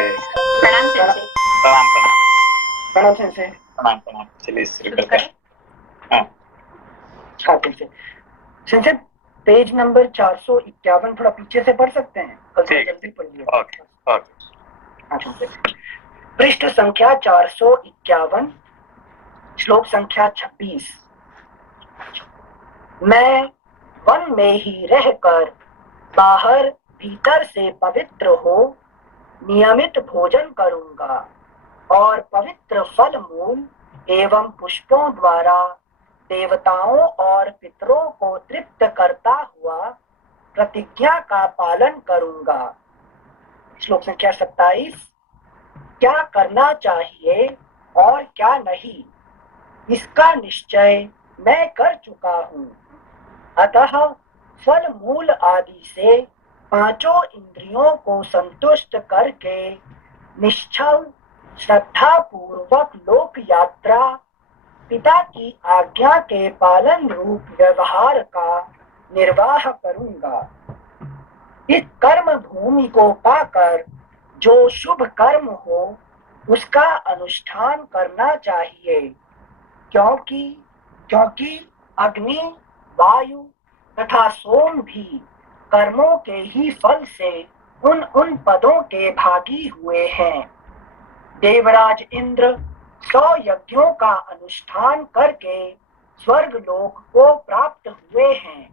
प्रणाम सेंसे। प्रणाम प्रणाम प्रणाम सेंसे। प्रणाम प्रणाम। चलिए शुरू शुरू करते हैं। करें। हाँ सेंसे। सेंसे पेज नंबर 451 थोड़ा पीछे से पढ़ सकते हैं? कल थोड़ा ठीक। जल्दी पढ़िए। Okay okay. हाँ सेंसे। पृष्ठ संख्या 451, श्लोक संख्या 26। मैं वन में ही रहकर बाहर भीतर से पवित्र हो नियमित भोजन करूंगा और पवित्र फल मूल एवं पुष्पों द्वारा देवताओं और पितरों को तृप्त करता हुआ प्रतिज्ञा का पालन करूंगा। श्लोक संख्या 27। क्या करना चाहिए और क्या नहीं, इसका निश्चय मैं कर चुका हूँ। अतः फल मूल आदि से पांचों इंद्रियों को संतुष्ट करके निश्चल श्रद्धा पूर्वक लोक यात्रा पिता की आज्ञा के पालन रूप व्यवहार का निर्वाह करूंगा। इस कर्म भूमि को पाकर जो शुभ कर्म हो उसका अनुष्ठान करना चाहिए, क्योंकि अग्नि, वायु तथा सोम भी कर्मों के ही फल से उन पदों के भागी हुए हैं। देवराज इंद्र 100 यज्ञों का अनुष्ठान करके स्वर्ग लोक को प्राप्त हुए हैं।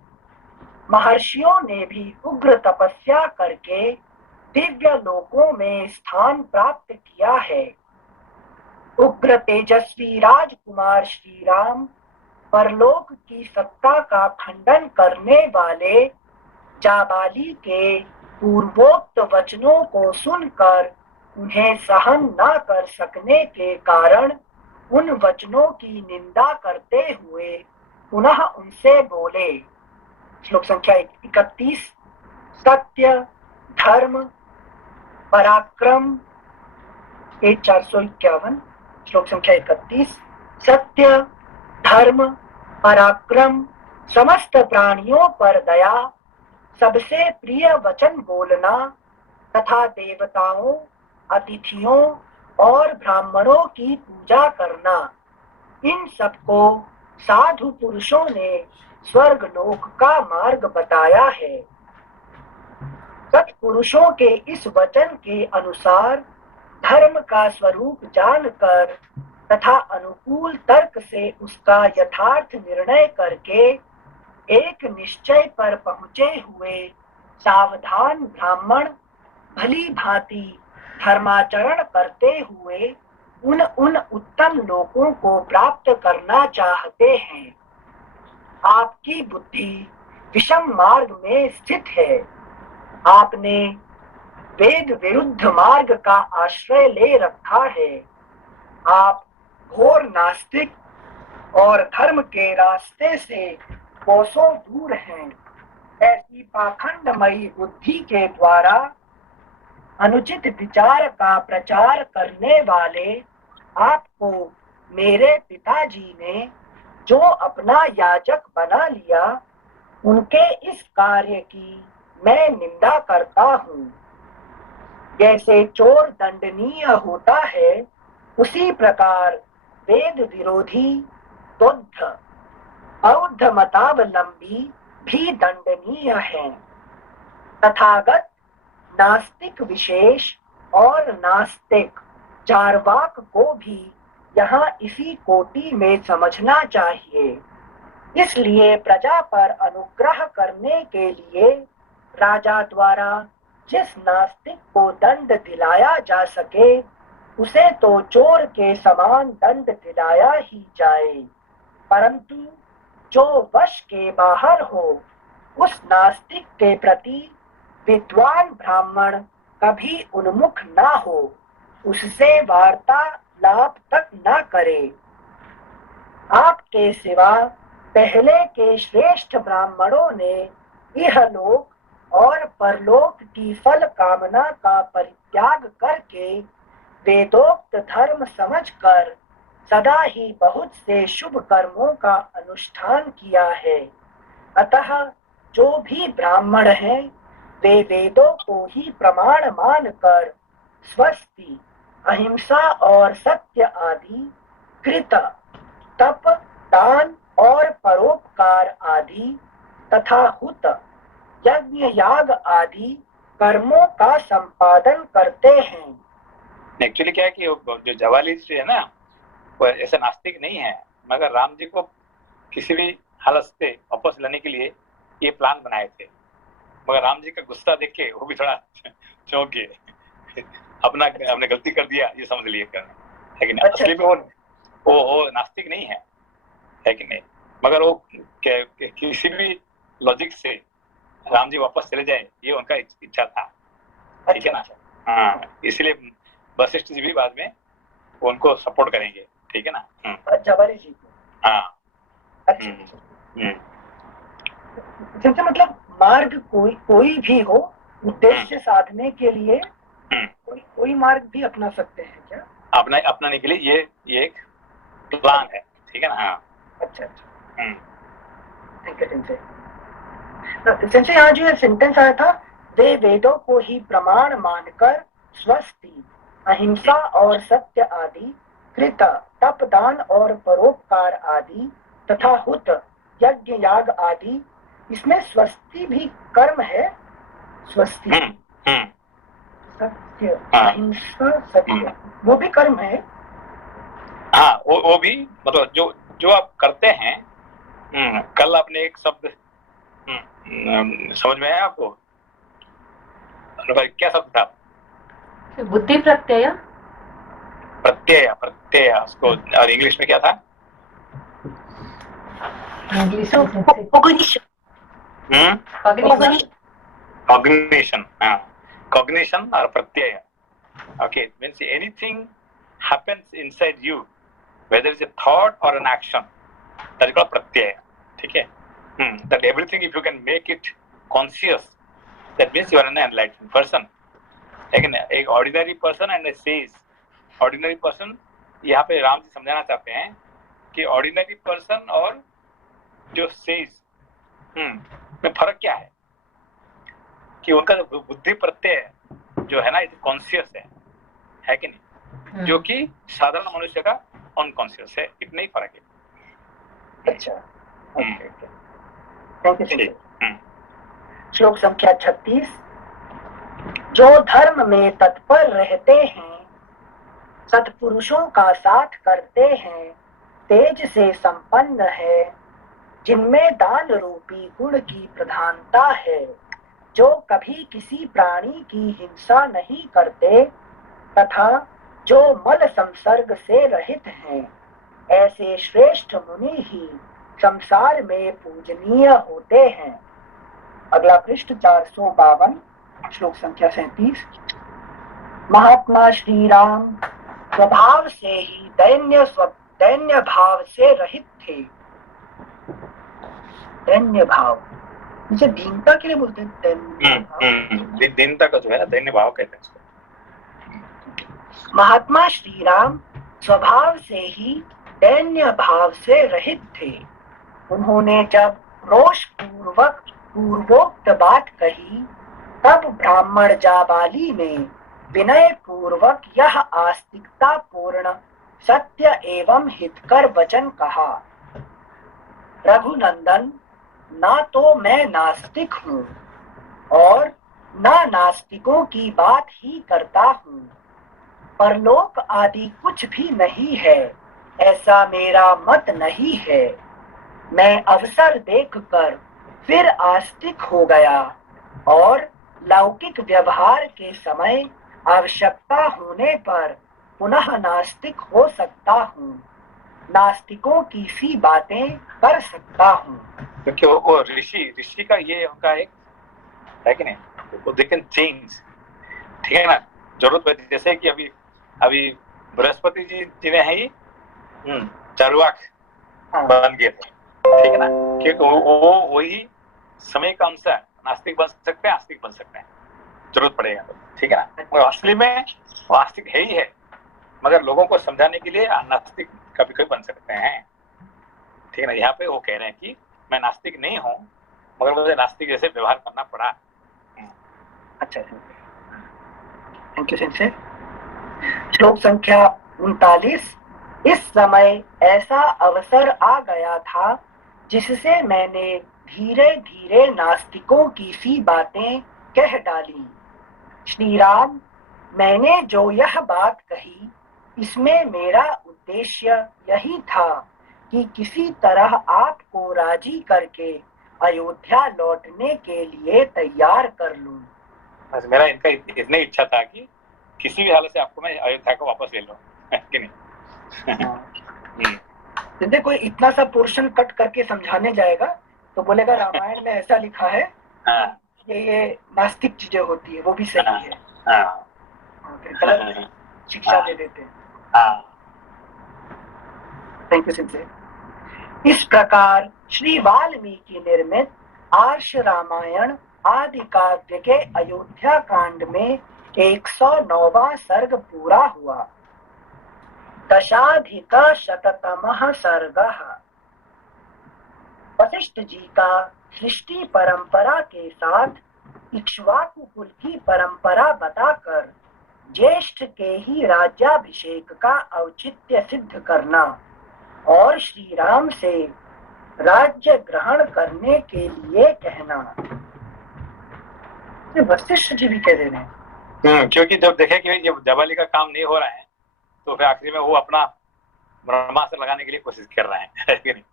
महर्षियों ने भी उग्र तपस्या करके दिव्य लोकों में स्थान प्राप्त किया है। उग्र तेजस्वी राजकुमार श्री राम परलोक की सत्ता का खंडन करने वाले जाबाली के पूर्वोक्त वचनों को सुनकर उन्हें सहन न कर सकने के कारण उन वचनों की निंदा करते हुए पुनः उनसे बोले। श्लोक संख्या 31। सत्य, धर्म, पराक्रम। पेज 451, श्लोक संख्या 31। सत्य, धर्म, पराक्रम, समस्त प्राणियों पर दया, सबसे प्रिय वचन बोलना तथा देवताओं, अतिथियों और ब्राह्मणों की पूजा करना, इन सबको साधु पुरुषों ने स्वर्ग लोक का मार्ग बताया है। सत्पुरुषों के इस वचन के अनुसार धर्म का स्वरूप जानकर तथा अनुकूल तर्क से उसका यथार्थ निर्णय करके एक निश्चय पर पहुंचे हुए सावधान ब्राह्मण भली भांति धर्माचरण करते हुए उन उत्तम लोकों को प्राप्त करना चाहते हैं। आपकी बुद्धि विषम मार्ग में स्थित है। आपने वेद विरुद्ध मार्ग का आश्रय ले रखा है। आप घोर नास्तिक और धर्म के रास्ते से कोसों दूर हैं। ऐसी पाखंडमयी बुद्धि के द्वारा अनुचित विचार का प्रचार करने वाले आपको मेरे पिताजी ने जो अपना याजक बना लिया, उनके इस कार्य की मैं निंदा करता हूँ। जैसे चोर दंडनीय होता है, उसी प्रकार वेद विरोधी बौद्ध मतावलंबी भी दंडनीय है। तथागत नास्तिक विशेष और नास्तिक चार्वाक को भी यहाँ इसी कोटि में समझना चाहिए। इसलिए प्रजा पर अनुग्रह करने के लिए राजा द्वारा जिस नास्तिक को दंड दिलाया जा सके, उसे तो चोर के समान दंड दिलाया ही जाए, परंतु जो वश के बाहर हो, उस नास्तिक के प्रति विद्वान ब्राह्मण कभी उन्मुख ना हो, उससे वार्तालाप तक न करे। आपके सिवा पहले के श्रेष्ठ ब्राह्मणों ने इहलोक और परलोक की फल कामना का परित्याग करके वेदोक्त धर्म समझकर सदा ही बहुत से शुभ कर्मों का अनुष्ठान किया है। अतः जो भी ब्राह्मण हैं, वे वेदों को ही प्रमाण मानकर स्वस्ति अहिंसा और सत्य आदि, कृत तप दान और परोपकार आदि तथा हुत यज्ञ याग आदि कर्मों का संपादन करते हैं। एक्चुअली क्या है कि जो जवालिस्ट है ना, वो ऐसा नास्तिक नहीं है, मगर राम जी को किसी भी हालत से वापस लाने के लिए ये प्लान बनाए थे। मगर राम जी का गुस्सा देख के वो भी थोड़ा चौंक गए, हमने गलती कर दिया ये समझ लिए कर, लेकिन असली में वो नास्तिक नहीं है कि नहीं, मगर वो किसी भी लॉजिक से राम जी वापस चले जाए ये उनका इच्छा था, ठीक है ना। हाँ, इसलिए वशिष्ठ जी भी बाद में उनको सपोर्ट करेंगे, ठीक है ना। जवाली जी को। हाँ, जैसे मतलब मार्ग कोई भी हो, उद्देश्य साधने के लिए कोई मार्ग भी अपना सकते हैं क्या? अपनाने के लिए ये एक प्लान है, ठीक है ना। हाँ, अच्छा। ठीक है। संजय, यहाँ जो सेंटेंस आया था, वे वेदों को ही प्रमाण मानकर स्वस्ति अहिंसा और सत्य आदि, कृत तप दान और परोपकार आदि तथा हुत यज्ञ याग आदि, इसमें स्वस्ति भी कर्म है। स्वस्ति सत्य अहिंसा सत्य वो भी कर्म है। हाँ, वो भी मतलब जो आप करते हैं। कल आपने एक शब्द समझ में आया आपको? क्या शब्द था? बुद्धि प्रत्यय। प्रत्यय उसको और इंग्लिश में क्या था? कॉग्निशन। कॉग्निशन और प्रत्यय। Okay, it means anything happens inside you, whether it's a thought or an action, that is called pratyaya. ठीक है? That everything, if you can make it conscious, that means you are an enlightened person. लेकिन एक ordinary person and a sage, ordinary person, यहाँ पे राम जी समझाना चाहते हैं कि ordinary person और जो sage में फर्क क्या है? कि उनका जो बुद्धि प्रत्यय जो है ना, ये कॉन्शियस है कि नहीं, जो कि साधारण मनुष्य का अनकॉन्शियस है, इतना ही फर्क है। अच्छा, थैंक यू। श्लोक संख्या 36। जो धर्म में तत्पर रहते हैं, सत्पुरुषों का साथ करते हैं, तेज से संपन्न है, जिनमें दान रूपी गुण की प्रधानता है, जो कभी किसी प्राणी की हिंसा नहीं करते तथा जो मल संसर्ग से रहित हैं, ऐसे श्रेष्ठ मुनि ही संसार में पूजनीय होते हैं। अगला पृष्ठ 452, श्लोक संख्या 37। महात्मा श्री राम स्वभाव से ही दैन्य भाव से रहित थे। दैन्य भाव इसे दीनता के लिए बोलते हैं। दीनता का जो है ना, दैन्य भाव कहते हैं। महात्मा श्री राम स्वभाव से ही दैन्य भाव से रहित थे। उन्होंने जब रोष पूर्वोक्त बात कही, तब ब्राह्मण जाबाली ने विनय पूर्वक यह आस्तिकता पूर्ण सत्य एवं हितकर वचन कहा। रघुनंदन, ना तो मैं नास्तिक हूँ और ना नास्तिकों की बात ही करता हूँ। परलोक आदि कुछ भी नहीं है, ऐसा मेरा मत नहीं है। मैं अवसर देखकर फिर आस्तिक हो गया और लौकिक व्यवहार के समय आवश्यकता होने पर पुनः नास्तिक हो सकता हूँ। नास्तिकों की सी बातें कर सकता हूँ। क्योंकि वो ऋषि का ये उनका एक है कि नहीं, वो दे कैन चेंज, ठीक है ना। जरूरत पड़ती, जैसे कि अभी बृहस्पति जी ने ही चारुवाक बन गए थे, ठीक है ना, क्योंकि वो वही समय का अंश है। नास्तिक बन सकते हैं, आस्तिक बन सकते हैं, जरूरत पड़ेगा तो, ठीक है ना। और असली में आस्तिक है ही है, मगर लोगों को समझाने के लिए नास्तिक कभी कभी बन सकते हैं, ठीक है ना। यहाँ पे वो कह रहे हैं कि मैं नास्तिक नहीं हूँ, मगर मुझे नास्तिक जैसे व्यवहार करना पड़ा। अच्छा, थैंक यू सेंसे। श्लोक संख्या 39। इस समय ऐसा अवसर आ गया था जिससे मैंने धीरे धीरे नास्तिकों की सी बातें कह डाली। श्री राम, मैंने जो यह बात कही इसमें मेरा उद्देश्य यही था कि किसी तरह आपको राजी करके अयोध्या लौटने के लिए तैयार कर लूं। बस मेरा इनका इतनी इच्छा था कि किसी भी हालत से आपको मैं अयोध्या को वापस ले लूं, कि नहीं? यदि कोई इतना सा पोर्शन कट करके समझाने जाएगा तो बोलेगा रामायण में ऐसा लिखा है, हाँ, ये नास्तिक चीजें होती है, वो भी सही है। हाँ, फिर गलत शिक्षा दे देते हैं। हाँ। Thank you Singh. इस प्रकार श्री वाल्मीकि निर्मित आर्ष रामायण आदि काव्य के अयोध्या कांड में 109वां सर्ग पूरा हुआ। दशाधिक शततमः सर्गः। वशिष्ठ जी का सृष्टि परंपरा के साथ इक्ष्वाकु कुल की परंपरा बताकर ज्येष्ठ के ही राज्याभिषेक का औचित्य सिद्ध करना और श्री राम से राज्य ग्रहण करने के लिए कहना। वशिष्ठ जी भी कह दे रहे हैं। क्योंकि जब देखे कि ये जबाली का काम नहीं हो रहा है तो फिर आखिरी में वो अपना ब्रह्मास्त्र लगाने के लिए कोशिश कर रहे हैं, कि नहीं?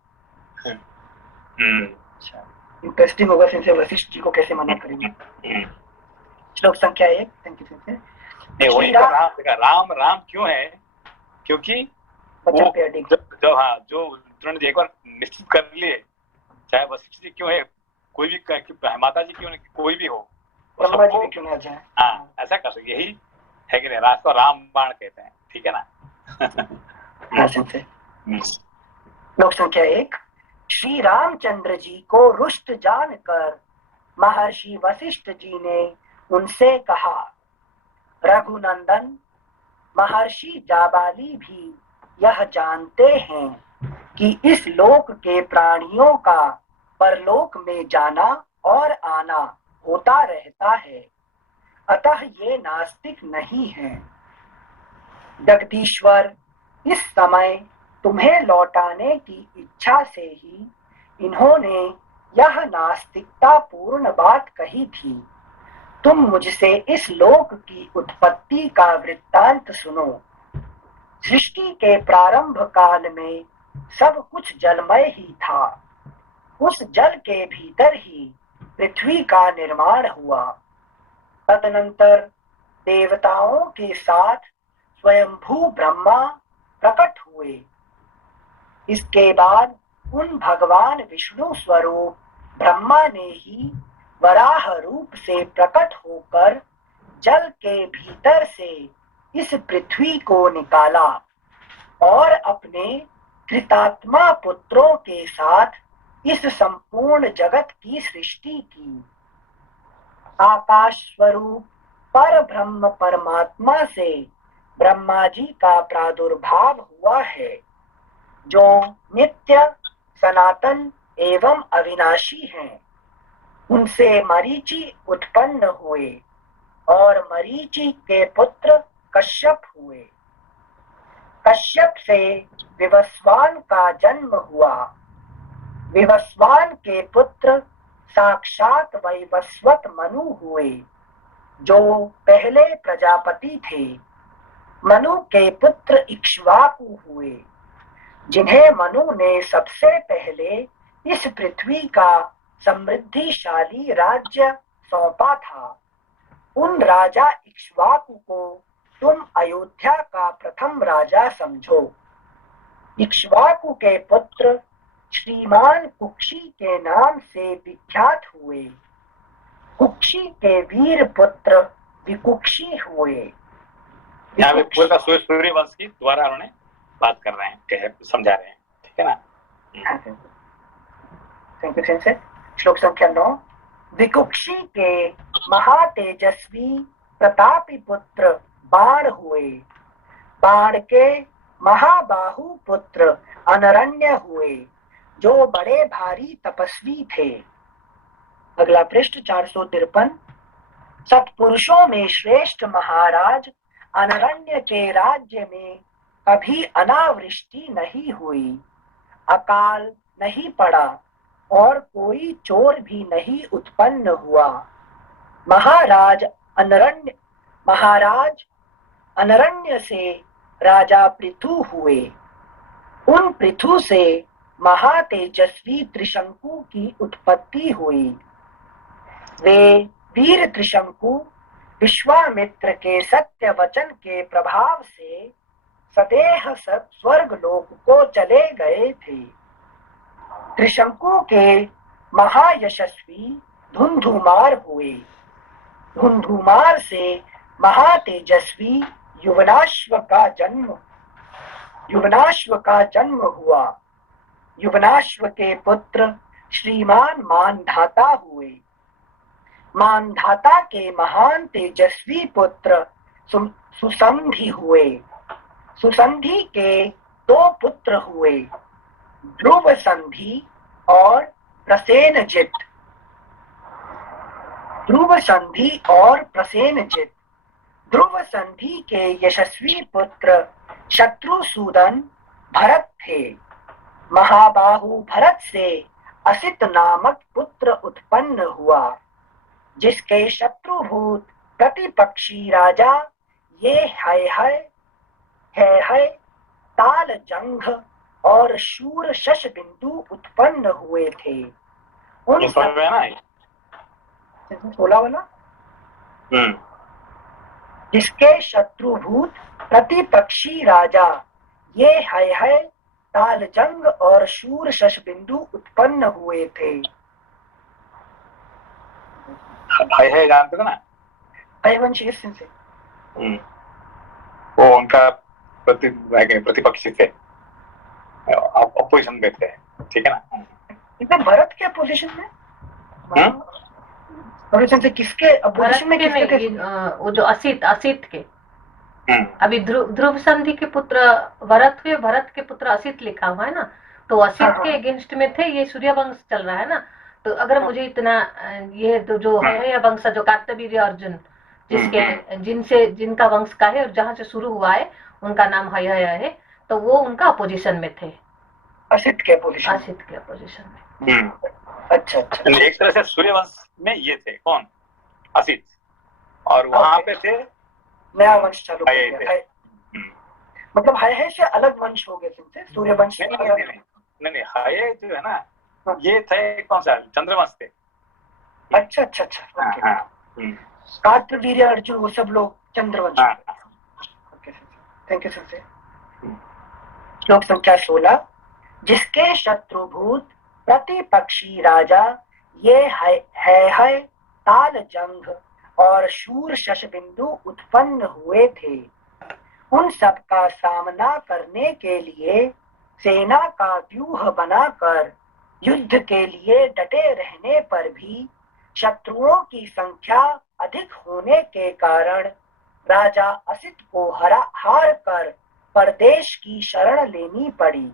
अच्छा, इंटरेस्टिंग होगा सिंह से वशिष्ठ जी को कैसे मना करेंगे। श्लोक संख्या 1। Thank you Singh. वही तो राम राम क्यों है? क्योंकि जो उन्होंने एक बार निश्चित कर लिए, चाहे वशिष्ठ जी क्यों है, कोई भी माता जी क्यों, कोई भी हो, ब्रह्मा जी भी क्यों ना जाए, हाँ ऐसा कर सकते, यही है कि नहीं? रास्ता राम बाण कहते हैं, ठीक है ना? श्लोक संख्या 1। श्री रामचंद्र जी को रुष्ट जानकर महर्षि वशिष्ठ जी ने उनसे कहा, रघुनंदन, महर्षि जाबाली भी यह जानते हैं कि इस लोक के प्राणियों का परलोक में जाना और आना होता रहता है, अतः ये नास्तिक नहीं है। जगदीश्वर, इस समय तुम्हें लौटाने की इच्छा से ही इन्होंने यह नास्तिकता पूर्ण बात कही थी। तुम मुझसे इस लोक की उत्पत्ति का वृत्तांत सुनो। सृष्टि के प्रारंभ काल में सब कुछ जलमय ही था। उस जल के भीतर ही पृथ्वी का निर्माण हुआ। तदनंतर देवताओं के साथ स्वयंभू ब्रह्मा प्रकट हुए। इसके बाद उन भगवान विष्णु स्वरूप ब्रह्मा ने ही वराह रूप से प्रकट होकर जल के भीतर से इस पृथ्वी को निकाला और अपने कृतात्मा पुत्रों के साथ इस संपूर्ण जगत की सृष्टि की। आकाश स्वरूप पर ब्रह्म परमात्मा से ब्रह्मा जी का प्रादुर्भाव हुआ है, जो नित्य, सनातन एवं अविनाशी हैं। उनसे मरीचि उत्पन्न हुए और मरीचि के पुत्र कश्यप हुए। कश्यप से विवस्वान का जन्म हुआ। विवस्वान के पुत्र साक्षात वैवस्वत मनु हुए, जो पहले प्रजापति थे। मनु के पुत्र इक्ष्वाकु हुए, जिन्हें मनु ने सबसे पहले इस पृथ्वी का समृद्धिशाली राज्य सौंपा था। उन राजा इक्ष्वाकु को तुम अयोध्या का प्रथम राजा समझो। इक्ष्वाकु के पुत्र श्रीमान कुक्षी के नाम से विख्यात हुए। कुक्षी के वीर पुत्र विकुक्षी हुए। यहाँ पे पूरा सूर्य वंश की द्वारा उन्होंने बात कर रहे हैं, समझा रहे हैं, ठीक है ना? Thank you sensei. श्लोक संख्या 9। विकुक्षी के महातेजस्वी प्रतापी पुत्र बाण हुए। बाण के महाबाहु पुत्र अनरण्य हुए, जो बड़े भारी तपस्वी थे। अगला पृष्ठ 453। सत्पुरुषों में श्रेष्ठ महाराज अनरण्य के राज्य में कभी अनावृष्टि नहीं हुई, अकाल नहीं पड़ा और कोई चोर भी नहीं उत्पन्न हुआ। महाराज अनरण्य से राजा पृथु हुए। उन पृथु से महातेजस्वी त्रिशंकु की उत्पत्ति हुई। वे वीर त्रिशंकु विश्वामित्र के सत्य वचन के प्रभाव से सदेह स्वर्ग लोक को चले गए थे। त्रिशंकु के महायशस्वी धुंधुमार हुए। धुंधुमार से महातेजस्वी युवनाश्व का जन्म हुआ। युवनाश्व के पुत्र श्रीमान मानधाता हुए। मानधाता के महान तेजस्वी पुत्र सुसंधि हुए। सुसंधि के दो पुत्र हुए, ध्रुव संधि और प्रसेनजित। ध्रुव संधि और प्रसेनजित। ध्रुव संधि के यशस्वी पुत्र शत्रुसूदन भरत थे। महाबाहु भरत से असित नामक पुत्र उत्पन्न हुआ, जिसके शत्रुभूत प्रतिपक्षी राजा ये है ताल जंघ और शूर शश बिंदु उत्पन्न हुए थे। उन 16 वाला जिसके शत्रुभूत प्रतिपक्षी राजा ये है तालजंग और शूर शश बिंदु उत्पन्न हुए थे। है जानते हो ना, हयवंशी से वो उनका प्रतिपक्षी थे, अपोजिशन में थे, ठीक है ना। इतने भरत के अपोजिशन में, अपोजिशन से किसके अपोजिशन में किसके थे? वो जो असित के अभी ध्रुव संधि के पुत्र भरत हुए, भरत के पुत्र असित लिखा हुआ है ना, तो असित के अगेंस्ट में थे। ये सूर्यवंश चल रहा है ना, तो अगर मुझे इतना ये तो जो है वंश जो कार्तवीर्य अर्जुन जिनका वंश का है और जहाँ से शुरू हुआ है उनका नाम है, तो वो उनका अपोजिशन में थे, असित के अपोजिशन में। अच्छा। एक तरह से सूर्यवंश में ये थे कौन, असित, और वहां पे थे नया वंश चालू हो गया। मतलब है से अलग वंश हो गए थे सूर्यवंश। नहीं, हाय जो है ना, ये थे कौन सा, चंद्रवंश थे। अच्छा। कार्तवीर्य अर्जुन वो सब लोग चंद्रवंश। Thank you sir. श्लोक संख्या 16। जिसके शत्रुभूत प्रतिपक्षी राजा ये है तालजंघ और शूर शशबिंदु उत्पन्न हुए थे। उन सब का सामना करने के लिए सेना का व्यूह बनाकर युद्ध के लिए डटे रहने पर भी शत्रुओं की संख्या अधिक होने के कारण राजा असित को हार कर परदेश की शरण लेनी पड़ी।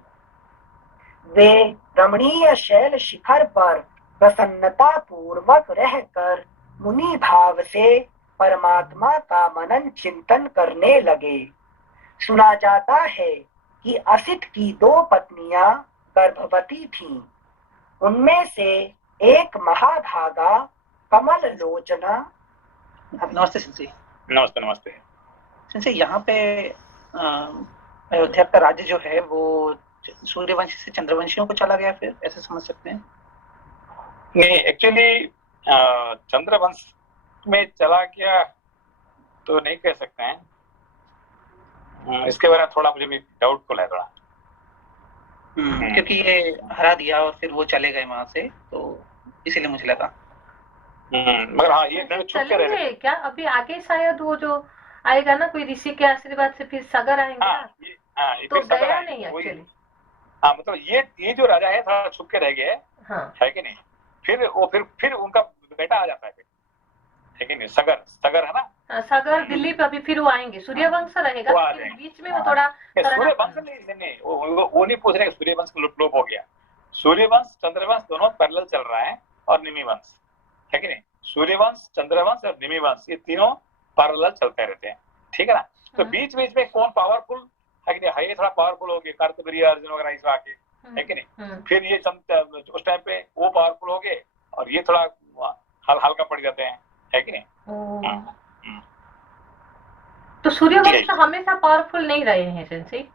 वे रमणीय शैल शिखर पर प्रसन्नता पूर्वक रहकर मुनि भाव से परमात्मा का मनन चिंतन करने लगे। सुना जाता है कि असित की 2 पत्नियां गर्भवती थीं। उनमें से एक महाभागा कमल लोचना। नमस्ते सिंसी। नमस्ते सिंसी, यहाँ पे अयोध्या का राज्य जो है वो सूर्यवंशी से चंद्रवंशियों को चला गया, फिर ऐसे समझ सकते हैं? नहीं, एक्चुअली चंद्रवंश में चला गया तो नहीं कह सकते हैं। इसके बारे में थोड़ा मुझे भी डाउटफुल है थोड़ा। क्योंकि ये हरा दिया और फिर वो चले गए वहां से, तो इसीलिए मुझे लगा। मगर हाँ, ये छुप के रह रहे क्या अभी आगे शायद वो जो आएगा ना कोई ऋषि के आशीर्वाद से फिर सगर आएंगे। ये तो गया नहीं एक्चुअली। हाँ, मतलब ये जो राजा है थोड़ा छुप के रह गए, है कि नहीं। फिर उनका बेटा आ जाता है कि नहीं, सगर है ना। सगर दिल्ली पे अभी फिर वो आएंगे, सूर्यवंश रहेगा, बीच में वो थोड़ा सूर्यवंश नहीं, वो नहीं पूछ रहे। सूर्यवंश लोप हो गया। सूर्यवंश चंद्रवंश दोनों पैरेलल चल रहा है, और निमि वंश, है कि नहीं। सूर्यवंश, चंद्रवंश और निमि वंश, ये तीनों पैरेलल चलते रहते हैं, ठीक है ना। तो बीच बीच में कौन पावरफुल है कि नहीं, है ये थोड़ा पावरफुल हो गए, कार्तवीर्य अर्जुन वगैरह इस आके, है कि नहीं। फिर ये उस टाइम पे वो पावरफुल हो गए और ये थोड़ा हल्का पड़ जाते हैं, है कि नहीं। तो सूर्यवंश हमेशा पावरफुल नहीं रहे हैं सेंसी।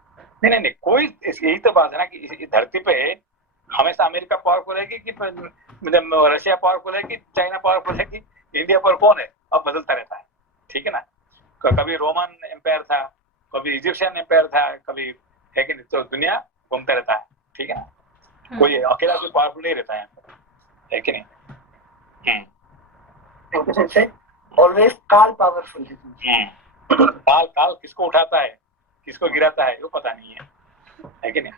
नहीं, कोई, यही तो बात है ना कि इस धरती पे हमेशा अमेरिका पावरफुल है कि रशिया पावरफुल है कि चाइना पावरफुल है कि इंडिया पर कौन है, अब बदलता रहता है, ठीक है ना। कभी रोमन एम्पायर था, कभी इजिप्शियन एम्पायर था, कभी, है कि नहीं। तो दुनिया घूमता रहता है, ठीक है ना। कोई अकेला कोई पावरफुल नहीं रहता है कि नहीं। ऑलवेज काल पावरफुल है। काल किसको उठाता है, किसको गिराता है, वो पता नहीं है कि नहीं।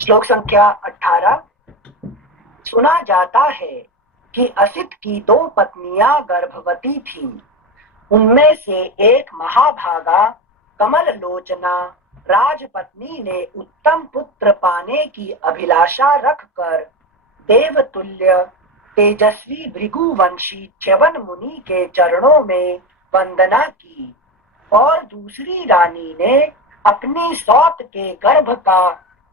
श्लोक संख्या 18। सुना जाता है कि असित की 2 पत्नियां गर्भवती थीं। उनमें से एक महाभागा कमल लोचना राजपत्नी ने उत्तम पुत्र पाने की अभिलाषा रखकर देवतुल्य तेजस्वी भृगुवंशी च्यवन मुनि के चरणों में वंदना की, और दूसरी रानी ने अपनी सौत के गर्भ का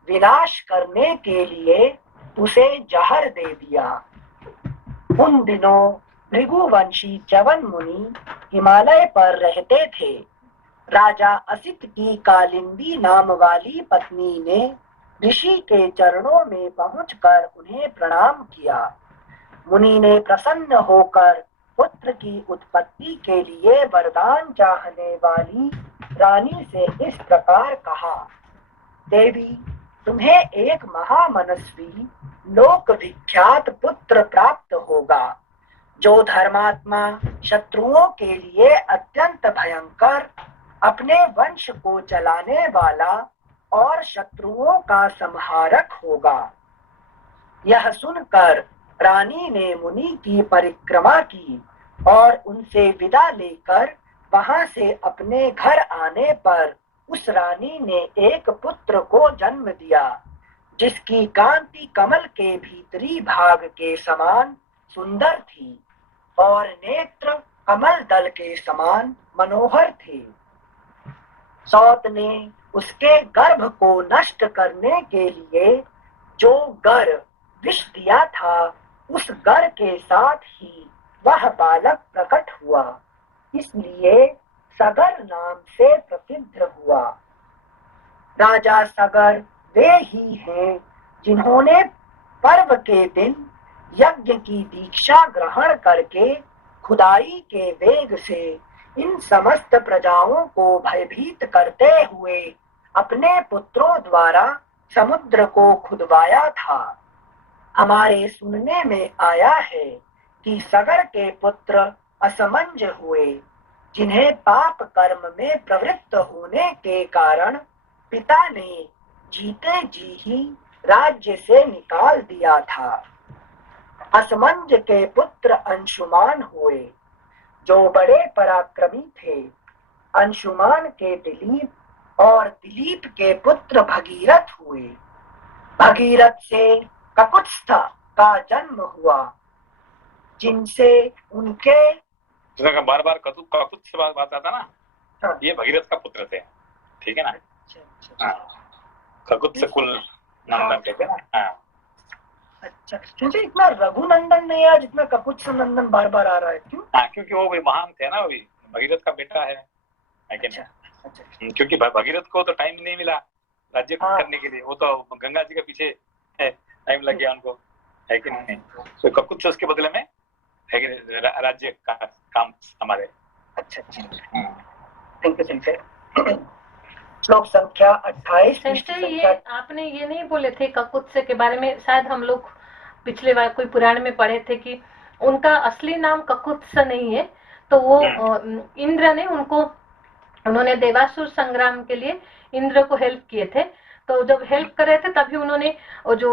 विनाश करने के लिए उसे जहर दे दिया। उन दिनों भृगुवंशी च्यवन मुनि हिमालय पर रहते थे। राजा असित की कालिंदी नाम वाली पत्नी ने ऋषि के चरणों में पहुंचकर उन्हें प्रणाम किया। मुनि ने प्रसन्न होकर पुत्र की उत्पत्ति के लिए वरदान चाहने वाली रानी से इस प्रकार कहा, देवी, तुम्हें एक महामनस्वी लोक विख्यात पुत्र प्राप्त होगा, जो धर्मात्मा, शत्रुओं के लिए अत्यंत भयंकर, अपने वंश को चलाने वाला और शत्रुओं का संहारक होगा। यह सुनकर रानी ने मुनि की परिक्रमा की और उनसे विदा लेकर वहां से अपने घर आने पर उस रानी ने एक पुत्र को जन्म दिया, जिसकी कांति कमल के भीतरी भाग के समान सुंदर थी और नेत्र कमल दल के समान मनोहर थे। सौत ने उसके गर्भ को नष्ट करने के लिए जो गर विष दिया था, उस गर के साथ ही वह बालक प्रकट हुआ, इसलिए सगर नाम से प्रसिद्ध हुआ। राजा सगर वे ही हैं जिन्होंने पर्व के दिन यज्ञ की दीक्षा ग्रहण करके खुदाई के वेग से इन समस्त प्रजाओं को भयभीत करते हुए अपने पुत्रों द्वारा समुद्र को खुदवाया था। हमारे सुनने में आया है कि सगर के पुत्र असमंज हुए, जिन्हें पाप कर्म में प्रवृत्त होने के कारण पिता ने जीते जी ही राज्य से निकाल दिया था। असमंज के पुत्र अंशुमान हुए, जो बड़े पराक्रमी थे। अंशुमान के दिलीप और दिलीप के पुत्र भगीरथ हुए। भगीरथ से ककुत्स्थ का जन्म हुआ, जिनसे उनके बार बार ककुत्स्थ से बात आता ना। हाँ। ये भगीरथ का पुत्र थे, ठीक है ना। ककुत्स्थ कुल नंदन कहते हैं ना। अच्छा, क्योंकि इतना रघुनंदन नहीं है जितना ककुत्स्थ नंदन बार बार आ रहा है, क्यों? हाँ, क्योंकि वो भी महान थे ना, वही भगीरथ का बेटा है कि नहीं। क्योंकि भगीरथ को तो टाइम नहीं मिला राज्य करने के लिए, वो तो गंगा जी के पीछे टाइम लग गया उनको, है कि नहीं। तो ककुत्स्थ उसके बदले में है कि राज्य का काम हमारे। अच्छा, थैंक यू। श्लोक संख्या 28। ये आपने ये नहीं बोले थे ककुत्स्थ के बारे में, शायद हम लोग पिछले बार कोई पुराण में पढ़े थे कि उनका असली नाम ककुत्स्थ नहीं है। तो वो इंद्र ने उन्होंने देवासुर संग्राम के लिए इंद्र को हेल्प किए थे। तो जब हेल्प कर रहे थे तभी उन्होंने जो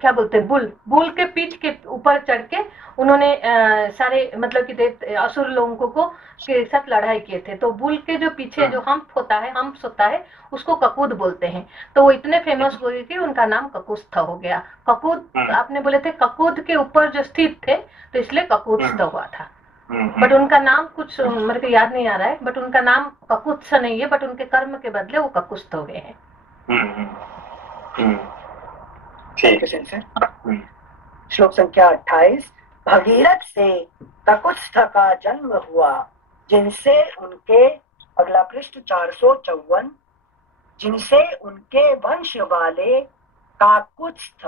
क्या बोलते हैं बुल के पीठ के ऊपर चढ़ के उन्होंने सारे मतलब कि असुर लोगों को के साथ लड़ाई किए थे। तो बुल के जो पीछे जो हम्प होता है उसको ककूद बोलते हैं। तो वो इतने फेमस हो गए कि उनका नाम ककुत्स्थ हो गया। ककूद आपने बोले थे ककूद के ऊपर जो स्थित थे, तो इसलिए ककुत्स्थ हुआ था। बट उनका नाम कुछ मेरे को याद नहीं आ रहा है, बट उनका नाम ककुत्स नहीं है, बट उनके कर्म के बदले वो ककुस्थ हो गए हैं। ठीक है सेंसर। श्लोक संख्या 28। भगीरथ से ककुत्स्थ का जन्म हुआ, जिनसे उनके, अगला पृष्ठ 454, जिनसे उनके वंश वाले काकुत्स्थ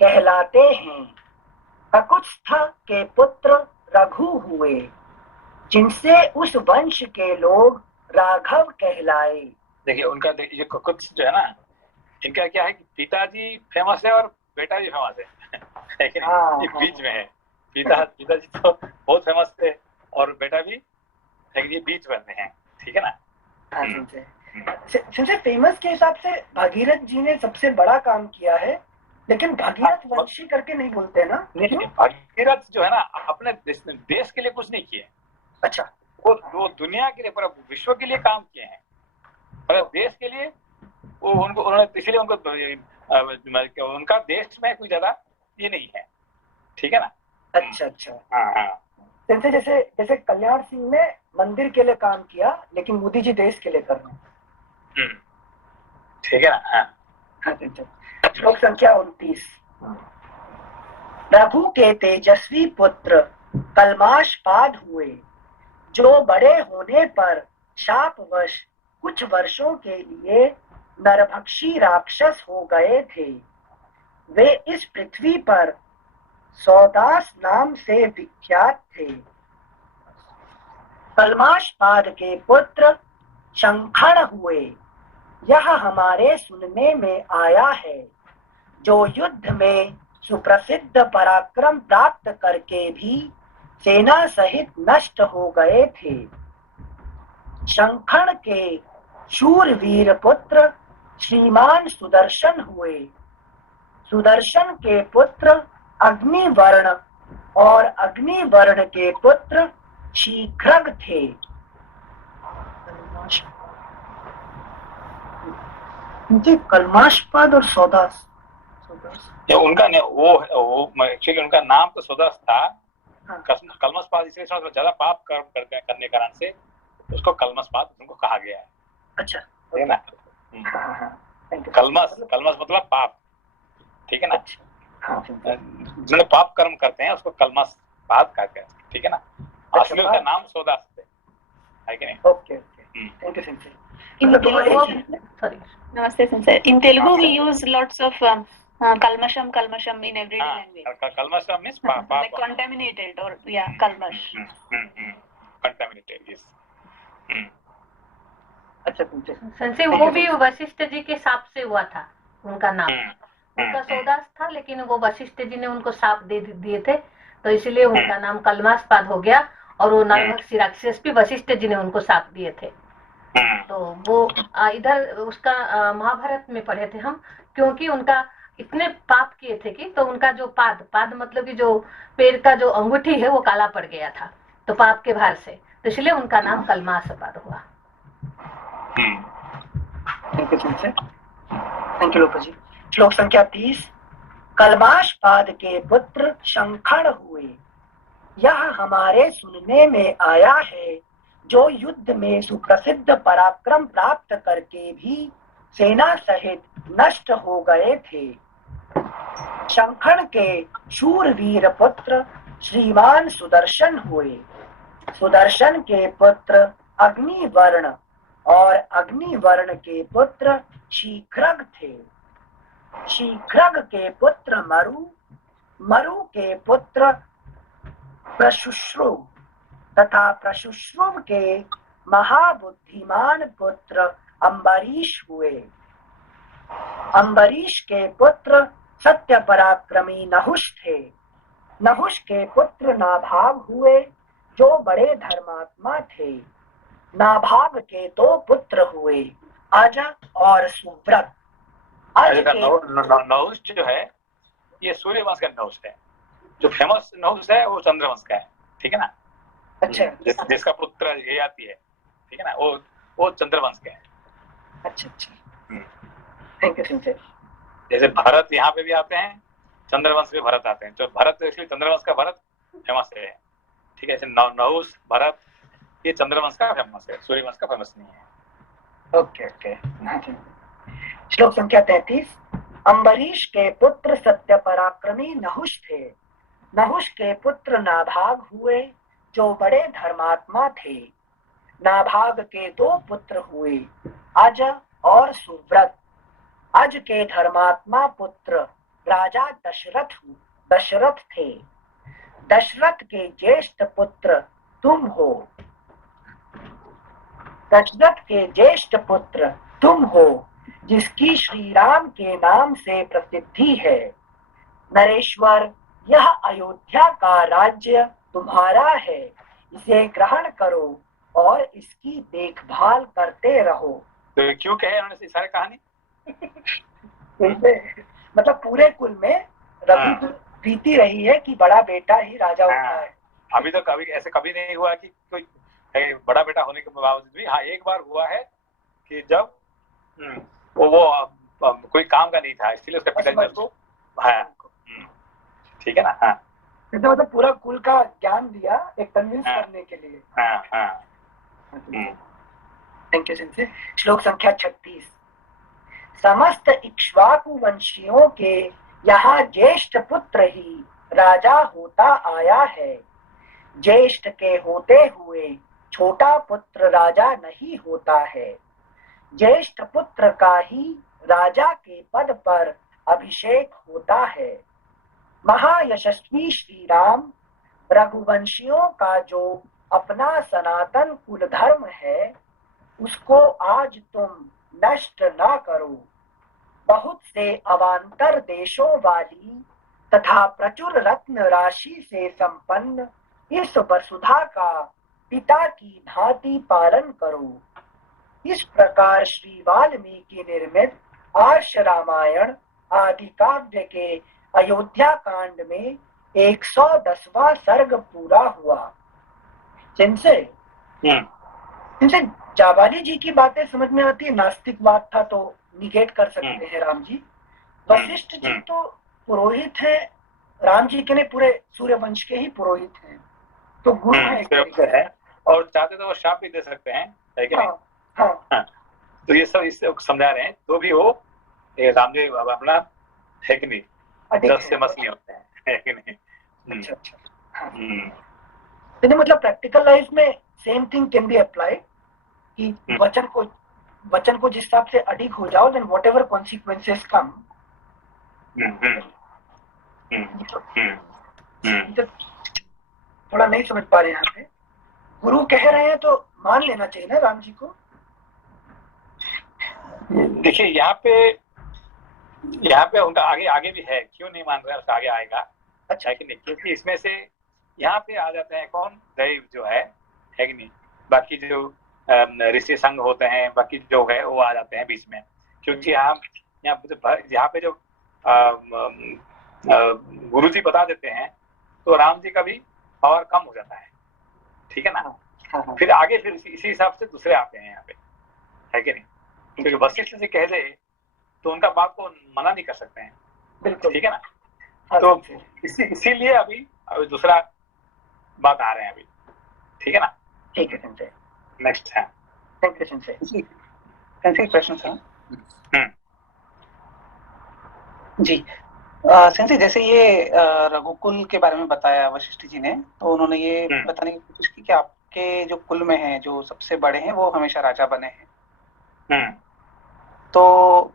कहलाते हैं। ककुत्स्थ के पुत्र रघु हुए, जिनसे उस वंश के लोग राघव कहलाए। देखिए उनका ये कुछ जो है ना, इनका क्या है कि पिताजी फेमस है और बेटा भी फेमस है कि नहीं? ये बीच में है। पिताजी तो बहुत फेमस थे और बेटा भी, लेकिन ये बीच में है, ठीक है ना। संजय, फेमस के हिसाब से भागीरथ जी ने सबसे बड़ा काम किया है, लेकिन भागीरथ वंशी करके नहीं बोलते ना। नहीं, भागीरथ जो है ना अपने देश के लिए कुछ नहीं किए। अच्छा, वो दुनिया के लिए, पूरा विश्व के लिए काम किए हैं, पर देश के लिए वो उन्होंने, इसलिए उनको उनका देश में कोई ज्यादा ये नहीं है, ठीक है ना। अच्छा अच्छा। हाँ। जैसे जैसे जैसे कल्याण सिंह ने मंदिर के लिए काम किया, लेकिन मोदी जी देश के लिए कर रहे हैं, ठीक है ना। श्लोक संख्या 29। रघु के तेजस्वी पुत्र कलमाशपाद हुए, जो बड़े होने पर शापवश कुछ वर्षों के लिए नरभक्षी राक्षस हो गए थे। वे इस पृथ्वी पर सौदास नाम से विख्यात थे। कलमाशपाद के पुत्र शंखड़ हुए, यह हमारे सुनने में आया है, जो युद्ध में सुप्रसिद्ध पराक्रम प्राप्त करके भी सेना सहित नष्ट हो गए थे। शंखड़ के शूरवीर पुत्र श्रीमान सुदर्शन हुए, सुदर्शन के पुत्र अग्निवर्ण और अग्निवर्ण के पुत्र शीघ्रग थे। मुझे कलमाशपाद और सौदास, उनका वो एक्चुअली उनका नाम तो सौदास था। हाँ। कलमशपाद इसलिए ज्यादा पाप कर्म करने के कारण से उसको कलमशपाद उनको कहा गया है। अच्छा, है ना। कलमश मतलब पाप, ठीक है ना। जिन्हें पाप कर्म करते हैं उसको कलमशपाद कहते हैं, ठीक है ना। असली उसका नाम सौदास है कि नहीं। Okay okay, thank you sensor. Namaste, sir. In Telugu, we use lots of kalmasham in everyday language. Kalmasham means like contaminated or kalmash. Contaminated, yes. अच्छा संजय, वो भी वशिष्ठ जी के साप से हुआ था उनका नाम। उनका सौदास था, लेकिन वो वशिष्ठ जी ने उनको साप दे दिए थे, तो इसलिए उनका नाम कलमाशपाद हो गया। और वो नरभक्षी राक्षस भी वशिष्ठ जी ने उनको साप दिए थे। तो वो इधर उसका महाभारत में पढ़े थे हम, क्योंकि उनका इतने पाप किए थे कि, तो उनका जो पाद मतलब कि जो पैर का जो अंगूठी है वो काला पड़ गया था, तो पाप के भार से, तो इसलिए उनका नाम कलमाशपाद हुआ। थैंक यू लोपा जी। श्लोक संख्या 30। कलमाशपाद के पुत्र शंखड़ हुए, यह हमारे सुनने में आया है, जो युद्ध में सुप्रसिद्ध पराक्रम प्राप्त करके भी सेना सहित नष्ट हो गए थे। शंखड़ के शूरवीर पुत्र श्रीमान सुदर्शन हुए, सुदर्शन के पुत्र अग्निवर्ण और अग्निवर्ण के पुत्र शीघ्रग थे। शीघ्रग के पुत्र मरु के पुत्र प्रशुश्रु तथा प्रशुश्रुव के महाबुद्धिमान पुत्र अम्बरीश हुए। अम्बरीश के पुत्र सत्य पराक्रमी नहुष थे। नहुष के पुत्र नाभाग हुए, जो बड़े धर्मात्मा थे। नाभाग के 2 पुत्र हुए, अज और सुव्रत। नहुष जो है ये सूर्यवंश का नहुष है। जो फेमस नहुष है वो चंद्रवंश का है, ठीक है ना। अच्छा, जिसका पुत्र ये आती है, ठीक है ना, वो चंद्रवंश का है। अच्छा अच्छा, थैंक यू सेंसर। जैसे भरत यहाँ पे भी आते हैं, चंद्रवंश में भरत आते हैं, तो भरत इसलिए चंद्रवंश का भरत फेमस है, ठीक है, ऐसे नहुष, भरत, ये चंद्रवंश का फेमस है, सूर्यवंश का फेमस नहीं है। Okay okay. श्लोक संख्या 33। अम्बरीश के पुत्र सत्य पराक्रमी नहुष थे। नहुष के पुत्र नाभाग हुए जो बड़े धर्मात्मा थे। नाभाग के 2 पुत्र हुए, अज और सुव्रत। अज के धर्मात्मा पुत्र राजा दशरथ थे। दशरथ के ज्येष्ठ पुत्र तुम हो। दशरथ के ज्येष्ठ पुत्र तुम हो, जिसकी श्री राम के नाम से प्रसिद्धि है। नरेश्वर, यह अयोध्या का राज्य तुम्हारा है। इसे ग्रहण करो और इसकी देखभाल करते रहो। तो क्यों कहे उन्होंने सारी कहानी? मतलब पूरे कुल में रघु रीति रही है कि बड़ा बेटा ही राजा होता है। अभी तो कभी ऐसे कभी नहीं हुआ कि कोई बड़ा बेटा होने के बावजूद भी, हाँ एक बार हुआ है कि जब वो कोई काम का नहीं था, इसलिए उसका पिताजी ने उसको, हाँ ठीक है ना, हाँ तो मतलब पूरा कुल का ज्ञान दिया एक कन्विंस करने के लिए। हाँ हाँ। थैंक यू सिंसे। श्लोक संख्या 36। समस्त इक्ष्वाकु वंशियों के यहाँ ज्येष्ठ पुत्र ही राजा होता आया है। ज्येष्ठ के होते हुए छोटा पुत्र राजा नहीं होता है। ज्येष्ठ पुत्र का ही राजा के पद पर अभिषेक होता है। महायशस्वी श्री राम रघुवंशियों का जो अपना सनातन कुल धर्म है, उसको आज तुम नष्ट ना करो। बहुत से अवांतर देशों वाली तथा प्रचुर रत्न राशि से संपन्न इस वसुधा का पिता की भांति पालन करो। इस प्रकार श्री वाल्मीकि निर्मित आर्ष रामायण आदि काव्य के अयोध्या कांड में 110वां सर्ग पूरा हुआ। जिनसे जाबाली जी की बातें समझ में आती है। नास्तिकवाद था तो निगेट कर सकते हैं राम जी। वशिष्ठ जी तो पुरोहित है, राम जी के ने पूरे सूर्यवंश के ही पुरोहित हैं, तो गुरु है और चाहते तो वो शाप भी दे सकते हैं, है कि नहीं? हाँ। तो ये सब इससे समझा रहे हैं, तो भी वो रामदेव अपना है कि नहीं, दस से मसली होते हैं, है कि नहीं? अच्छा अच्छा। तो मतलब प्रैक्टिकल लाइफ में same thing can be applied कि वचन को जिस हिसाब से अडिग हो जाओ, देन व्हाटएवर कॉन्सिक्वेंसेस कम। थोड़ा नहीं समझ पा रहे यहाँ पे। गुरु कह रहे हैं तो मान लेना चाहिए ना राम जी को। देखिए यहाँ पे उनका आगे भी है, क्यों नहीं मान रहे, उसका आगे आएगा। अच्छा है कि नहीं? क्योंकि इसमें से यहाँ पे आ जाते हैं कौन, दैव जो है कि नहीं, बाकी जो ऋषि संघ होते हैं, बाकी जो है वो आ जाते हैं बीच में। क्योंकि यहाँ पे जो गुरु जी बता देते हैं तो राम जी का भी पावर कम हो जाता है, ठीक है ना। फिर आगे फिर इसी हिसाब से दूसरे आते हैं यहाँ पे, है कि नहीं? क्योंकि वशिष्ठ जी कह दे तो उनका बात को मना नहीं कर सकते हैं, ठीक है ना। तो इसीलिए अभी दूसरा बात आ रहे हैं अभी, ठीक है ना। ठीक है, नेक्स्ट है। Thank you question sir. जी सेंसे, जैसे ये रघुकुल के बारे में बताया वशिष्ठ जी ने, तो उन्होंने ये बताने की कोशिश की कि आपके जो कुल में हैं जो सबसे बड़े हैं वो हमेशा राजा बने हैं। तो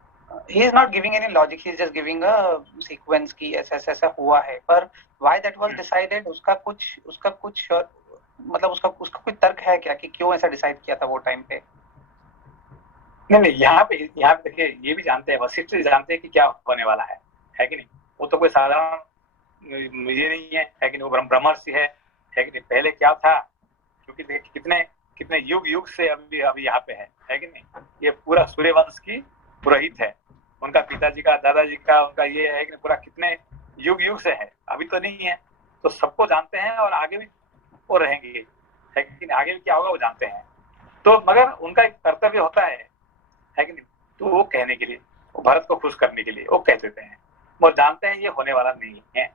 he is not giving any logic, he is just giving a sequence की ऐसा हुआ है, पर why that was decided, उसका कुछ मतलब उसका कोई तर्क है क्या कि क्यों ऐसा डिसाइड किया था वो टाइम पे? नहीं, यहाँ पे देखिए, ये भी जानते हैं, वशिष्ठ जानते हैं कि क्या होने वाला है कि नहीं। वो तो कोई साधारण ये नहीं है कि नहीं, वो ब्रह्मर्षि है कि नहीं। पहले क्या था, क्योंकि देखिए कितने युग से अभी यहाँ पे है कि नहीं। ये पूरा सूर्यवंश की पुरोहित है, उनका पिताजी का, दादाजी का, उनका ये है कि पूरा कितने युग से है, अभी तो नहीं है। तो सबको जानते हैं और आगे भी वो रहेंगे, है कि नहीं। आगे भी क्या होगा वो जानते हैं। तो मगर उनका एक कर्तव्य होता है कि नहीं। तो वो कहने के लिए, वो भरत को खुश करने के लिए वो कह देते हैं, वो जानते हैं ये होने वाला नहीं है,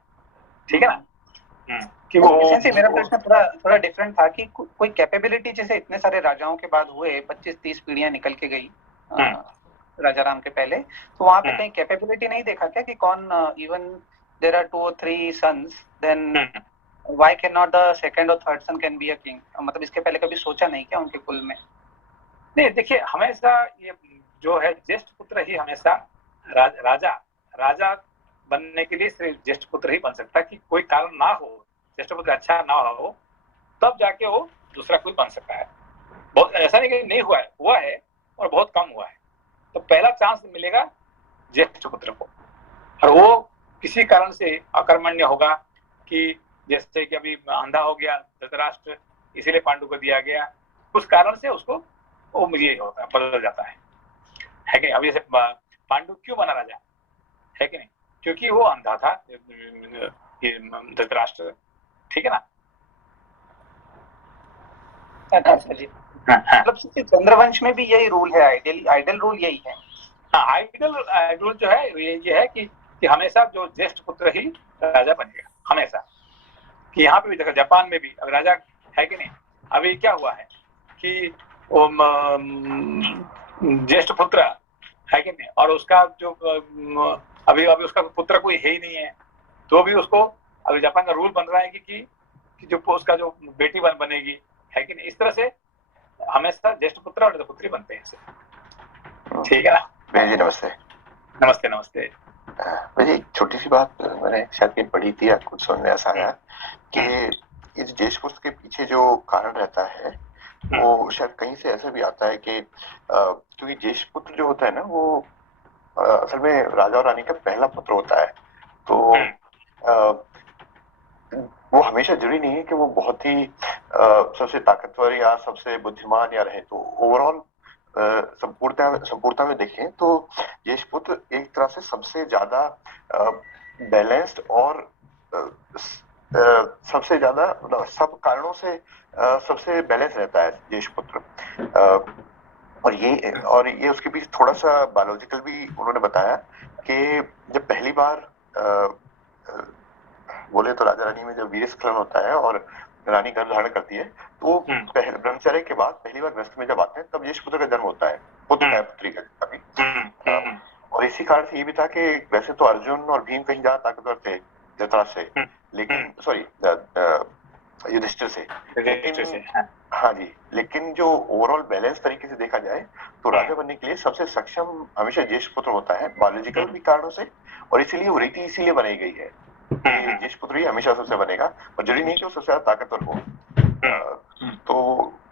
ठीक है ना। कि वो मेरा प्रश्न थोड़ा डिफरेंट था कि कोई कैपेबिलिटी, जैसे इतने सारे राजाओं के बाद हुए 25-30 पीढ़ियां निकल के गई राजा राम के पहले, तो वहां पे कहीं कैपेबिलिटी नहीं देखा क्या कि कौन, even there are 2 or 3 sons, then why can not the second और third son can be a king? मतलब इसके पहले कभी सोचा नहीं क्या उनके कुल में? नहीं, देखिए हमेशा ये जो है ज्येष्ठ पुत्र ही हमेशा राजा बनने के लिए सिर्फ ज्येष्ठ पुत्र ही बन सकता है। कि कोई कारण ना हो, ज्येष्ठ पुत्र अच्छा ना हो, तब जाके वो दूसरा कोई बन सकता है। बहुत ऐसा नहीं कि नहीं हुआ है और बहुत कम हुआ है। तो पहला चांस मिलेगा ज्येष्ठ पुत्र को, और वो किसी कारण से अकर्मण्य होगा, कि जैसे कि अभी अंधा हो गया धृतराष्ट्र, इसीलिए पांडु को दिया गया, उस कारण से उसको वो मुझे होता है, बदल जाता है कि अभी जैसे पांडु क्यों बना राजा, है कि नहीं? क्योंकि वो अंधा था धृतराष्ट्र, ठीक है ना? मतलब चंद्रवंश में भी यही रूल है, आइडल रूल यही है। हाँ, आइडल रूल जो है ये है कि हमेशा जो ज्येष्ठ पुत्र ही राजा बनेगा, हमेशा। कि यहाँ पे भी देखो, जापान में भी अब राजा है कि नहीं? अभी क्या हुआ है कि ज्येष्ठ पुत्र है कि नहीं, और उसका जो अभी उसका पुत्र कोई है ही नहीं है, तो भी उसको अभी जापान का रूल बन रहा है कि जो उसका जो बेटी बनेगी, है कि नहीं? इस तरह से हमेशा ज्येष्ठ पुत्र और पुत्री बनते हैं। ठीक है ना? भैया जी नमस्ते। नमस्ते नमस्ते। भैया जी, एक छोटी सी बात मैंने शायद कहीं पढ़ी थी या कुछ समझ में ऐसा आया कि इस ज्येष्ठ पुत्र के पीछे जो कारण रहता है वो शायद कहीं से ऐसा भी आता है कि क्योंकि ज्येष्ठ पुत्र जो होता है ना, वो असल में राजा और रानी का पहला पुत्र होता है, तो वो हमेशा जरूरी नहीं है कि वो बहुत ही सबसे ताकतवर या सबसे बुद्धिमान या रहे। तो ओवरऑल संपूर्णता में देखें तो ज्येष्ठ पुत्र एक तरह से सबसे ज्यादा बैलेंस्ड और सबसे ज्यादा मतलब सब कारणों से सबसे बैलेंस रहता है ज्येष्ठ पुत्र। और ये उसके पीछे थोड़ा सा बायोलॉजिकल भी उन्होंने बताया कि जब पहली बार बोले तो राजा रानी में जब वीर्य स्खलन होता है और रानी गर्भ धारण करती है, तो ब्रह्मचर्य के बाद पहली बार गृहस्थ में जब आते हैं तब ज्येष्ठ पुत्र का जन्म होता है, पुत्र का पुत्री का भी। और इसी कारण से ये भी था कि वैसे तो अर्जुन और भीम कहीं ज्यादा ताकतवर थे धृतराष्ट्र से, लेकिन सॉरी युधिष्ठिर से, हाँ जी, लेकिन जो ओवरऑल बैलेंस तरीके से देखा जाए तो राजा बनने के लिए सबसे सक्षम हमेशा ज्येष्ठ पुत्र होता है, बायोलॉजिकल भी कारणों से। और इसीलिए वो रीति इसीलिए बनाई गई है कि ज्येष्ठ पुत्र ही हमेशा सबसे बनेगा, और जरूरी नहीं कि वो सबसे ज्यादा ताकतवर हो। तो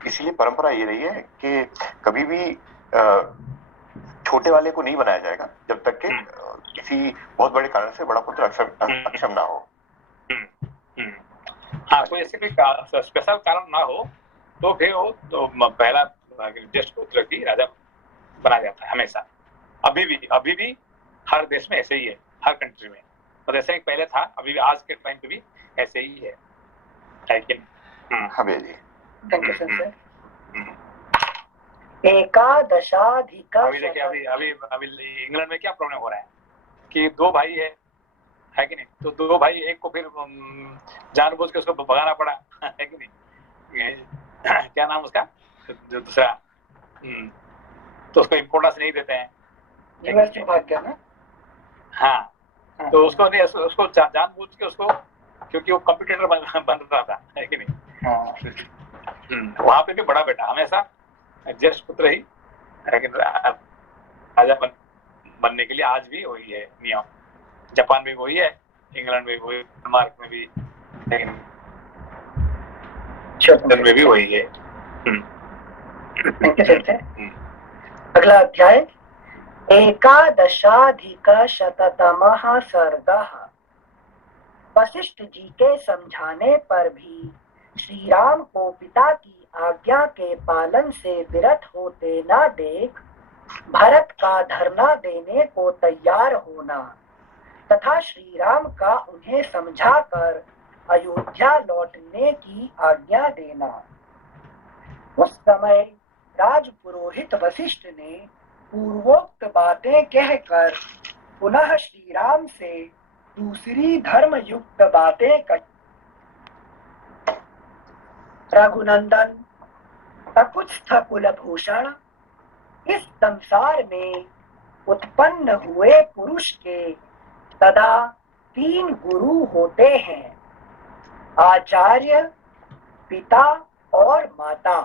इसीलिए परंपरा ये रही है कि कभी भी छोटे वाले को नहीं बनाया जाएगा जब तक कि किसी बहुत बड़े कारण से बड़ा पुत्र अक्षम ना हो। हाँ, कोई ऐसे कोई स्पेशल कारण ना हो तो फिर वो तो पहला ज्येष्ठ पुत्र की राजा बना जाता है हमेशा। अभी भी हर देश में ऐसे ही है, हर कंट्री में। और जैसे ही पहले था, अभी भी आज के टाइम पे भी ऐसे ही है, लेकिन हाँ भैया जी, थैंक यू सर। एकादशाधिक, अभी देखिए अभी इंग्लैंड में क्या प्रॉब्लम हो रहा है कि 2 भाई है कि नहीं? तो 2 भाई, एक को फिर जानबूझ के उसको भगाना पड़ा, है कि नहीं? क्या नाम उसका जो दूसरा, तो उसको इम्पोर्टेंस नहीं देते हैं, भाग गया ना। हाँ, तो उसको नहीं, उसको जानबूझ के उसको, क्योंकि वो कंप्यूटर बन रहा था, है कि नहीं? वहां पे भी बड़ा बेटा हमेशा ज्येष्ठ पुत्र ही, लेकिन राजा बनने के लिए आज भी वही है नियम। जापान में वही है, इंग्लैंड में वही, डेनमार्क में भी, लेकिन में भी वही है। अगला अध्याय, एकादशाधिक शततमः सर्गः। वशिष्ठ जी के समझाने पर भी श्री राम को पिता की आज्ञा के पालन से विरत होते न देख भरत का धरना देने को तैयार होना तथा श्री राम का उन्हें समझाकर अयोध्या लौटने की आज्ञा देना। उस समय राजपुरोहित वशिष्ठ ने पूर्वोक्त बातें कहकर पुनः श्री राम से दूसरी धर्म युक्त बातें कही। रघुनंदन ककुत्स्थ कुलभूषण, इस संसार में उत्पन्न हुए पुरुष के सदा 3 गुरु होते हैं, आचार्य, पिता और माता।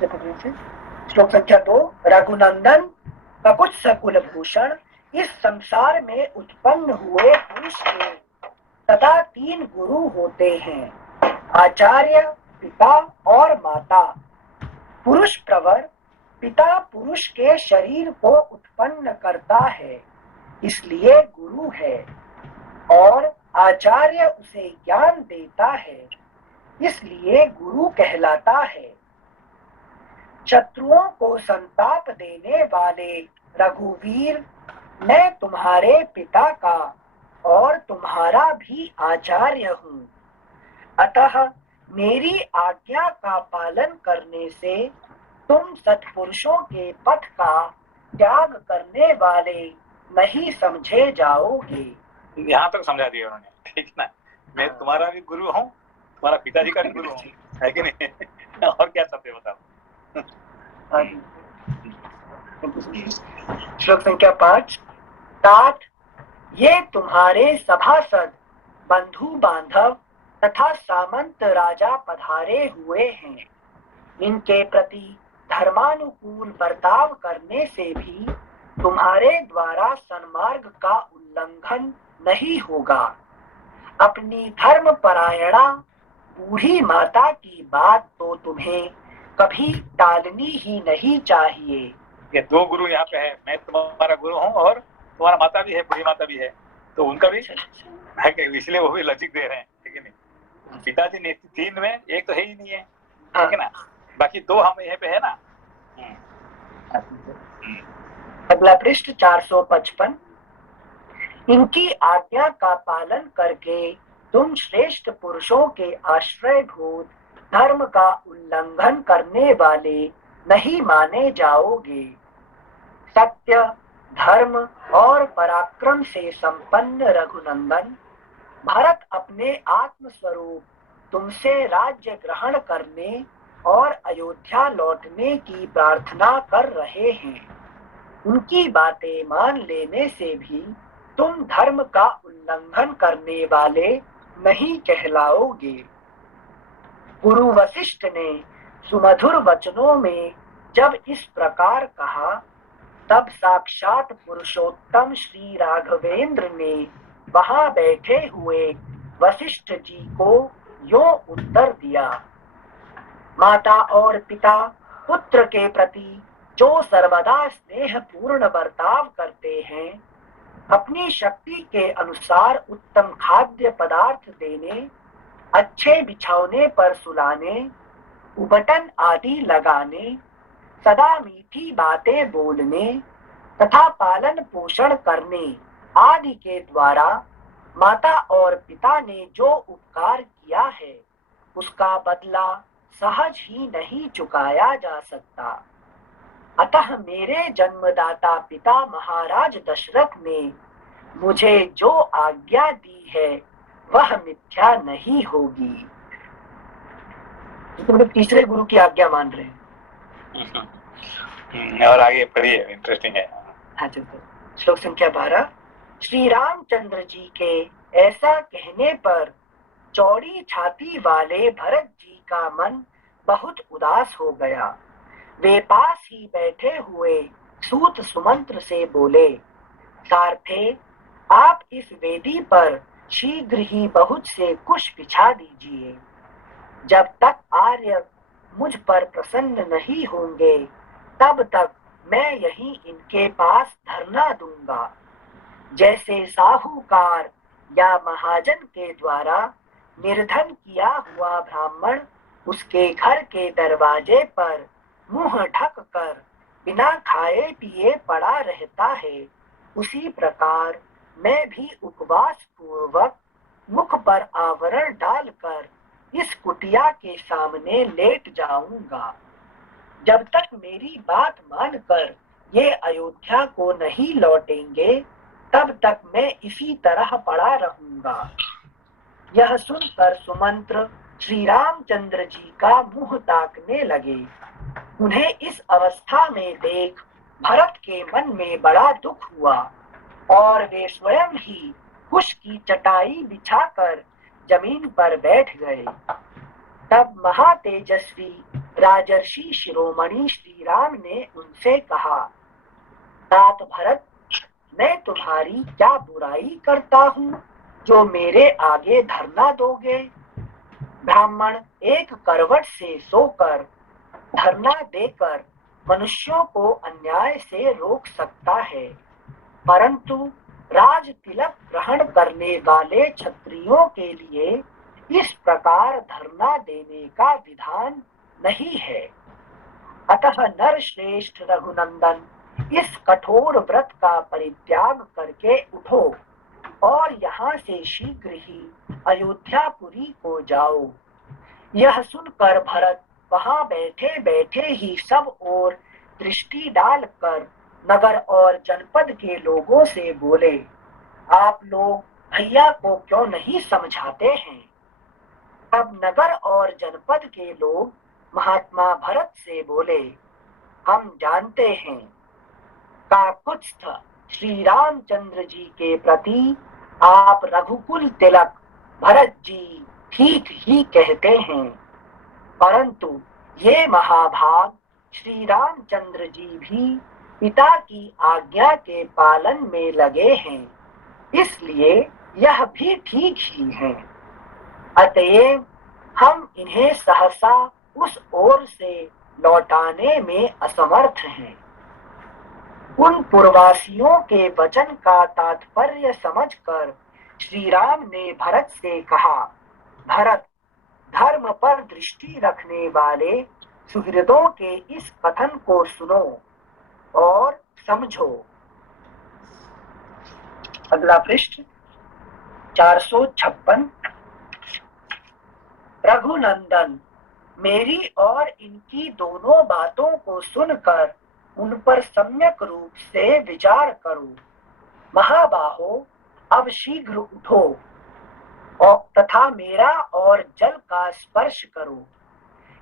श्लोक संख्या 2। रघुनंदन ककुत्स्थ कुलभूषण, इस संसार में उत्पन्न हुए पुरुष के सदा 3 गुरु होते हैं, आचार्य, पिता और माता। पुरुष प्रवर, पिता पुरुष के शरीर को उत्पन्न करता है, इसलिए गुरु है, और आचार्य उसे ज्ञान देता है, इसलिए गुरु कहलाता है। शत्रुओं को संताप देने वाले रघुवीर, मैं तुम्हारे पिता का और तुम्हारा भी आचार्य हूँ, अतः मेरी आज्ञा का पालन करने से तुम सत्पुरुषों के पथ का त्याग करने वाले नहीं समझे जाओगे। यहाँ तक समझा दिया उन्होंने, ठीक है ना। मैं तुम्हारा भी गुरु हूँ, तुम्हारा पिताजी का भी गुरु हूँ, है कि नहीं। और क्या शब्द है बताओ। श्लोक संख्या 5। तात, ये तुम्हारे सभासद, बंधु बांधव तथा सामंत राजा पधारे हुए हैं, इनके प्रति धर्मानुकूल बर्ताव करने से भी तुम्हारे द्वारा सन्मार्ग का उल्लंघन नहीं होगा। अपनी धर्म परायणा बूढ़ी माता की बात तो तुम्हें कभी टालनी ही नहीं चाहिए। ये 2 गुरु यहाँ पे है, मैं तुम्हारा गुरु हूँ और तुम्हारा माता भी है, बूढ़ी माता भी है, तो उनका भी है कि इसलिए वो भी लॉजिक दे रहे हैं, ठीक है नहीं। पिताजी ने 3 में 1 तो है ही नहीं है, ठीक है ना, बाकी 2 हम यहाँ पे है ना। अगला पृष्ठ 455। इनकी आज्ञा का पालन करके तुम श्रेष्ठ पुरुषों के आश्रयभूत धर्म का उल्लंघन करने वाले नहीं माने जाओगे। सत्य, धर्म और पराक्रम से संपन्न रघुनंदन, भरत अपने आत्म स्वरूप तुमसे राज्य ग्रहण करने और अयोध्या लौटने की प्रार्थना कर रहे हैं। उनकी बातें मान लेने से भी तुम धर्म का उल्लंघन करने वाले नहीं कहलाओगे। गुरु वशिष्ठ ने सुमधुर वचनों में जब इस प्रकार कहा, तब साक्षात पुरुषोत्तम श्री राघवेंद्र ने वहां बैठे हुए वशिष्ठ जी को यों उत्तर दिया। माता और पिता पुत्र के प्रति जो सर्वदा स्नेह पूर्ण बर्ताव करते हैं, अपनी शक्ति के अनुसार उत्तम खाद्य पदार्थ देने, अच्छे बिछौने पर सुलाने, उबटन आदि लगाने, सदा मीठी बातें बोलने तथा पालन पोषण करने आदि के द्वारा माता और पिता ने जो उपकार किया है, उसका बदला सहज ही नहीं चुकाया जा सकता। अतः मेरे जन्मदाता पिता महाराज दशरथ ने मुझे जो आज्ञा दी है वह मिथ्या नहीं होगी। तो तीसरे गुरु की आज्ञा मान रहे हैं। और आगे पढ़िए, इंटरेस्टिंग है। हाँ जी। श्लोक संख्या 12। श्री रामचंद्र जी के ऐसा कहने पर चौड़ी छाती वाले भरत जी का मन बहुत उदास हो गया। वे पास ही बैठे हुए सूत सुमंत्र से बोले, सारथे, आप इस वेदी पर शीघ्र ही बहुत से कुश बिछा दीजिए। जब तक आर्य मुझ पर प्रसन्न नहीं होंगे, तब तक मैं यहीं इनके पास धरना दूंगा। जैसे साहूकार या महाजन के द्वारा निर्धन किया हुआ ब्राह्मण उसके घर के दरवाजे पर मुंह ढक कर बिना खाए पिए पड़ा रहता है, उसी प्रकार मैं भी उपवास पूर्वक मुख पर आवरण डालकर इस कुटिया के सामने लेट जाऊंगा। जब तक मेरी बात मानकर ये अयोध्या को नहीं लौटेंगे, तब तक मैं इसी तरह पड़ा रहूंगा। यह सुनकर सुमंत्र श्री रामचंद्र जी का मुंह ताकने लगे। उन्हें इस अवस्था में देख भरत के मन में बड़ा दुख हुआ और वे स्वयं ही कुश की चटाई बिछाकर जमीन पर बैठ गए। तब महातेजस्वी राजर्षि शिरोमणि श्री राम ने उनसे कहा, तात भरत, मैं तुम्हारी क्या बुराई करता हूँ जो मेरे आगे धरना दोगे? ब्राह्मण एक करवट से सोकर धरना देकर मनुष्यों को अन्याय से रोक सकता है, परंतु राज तिलक ग्रहण करने वाले क्षत्रियों के लिए इस प्रकार धरना देने का विधान नहीं है। अतः नरश्रेष्ठ रघुनंदन, इस कठोर व्रत का परित्याग करके उठो और यहाँ से शीघ्र ही अयोध्यापुरी को जाओ। यह सुनकर भरत वहां बैठे बैठे ही सब ओर दृष्टि डालकर नगर और जनपद के लोगों से बोले, आप लोग भैया को क्यों नहीं समझाते हैं? अब नगर और जनपद के लोग महात्मा भरत से बोले, हम जानते हैं काकुत्स्थ श्री रामचंद्र जी के प्रति आप रघुकुल तिलक भरत जी ठीक ही कहते हैं, परंतु ये महाभाग श्री रामचंद्र जी भी पिता की आज्ञा के पालन में लगे हैं, इसलिए यह भी ठीक ही है। अतएव हम इन्हें सहसा उस ओर से लौटाने में असमर्थ हैं। उन पूर्ववासियों के वचन का तात्पर्य समझकर श्री राम ने भरत से कहा, भरत, धर्म पर दृष्टि रखने वाले सुहृदों के इस कथन को सुनो और समझो। अगला पृष्ठ 456। रघुनंदन, मेरी और इनकी दोनों बातों को सुनकर उन पर सम्यक रूप से विचार करो। महाबाहो, अब शीघ्र उठो और तथा मेरा और जल का स्पर्श करो।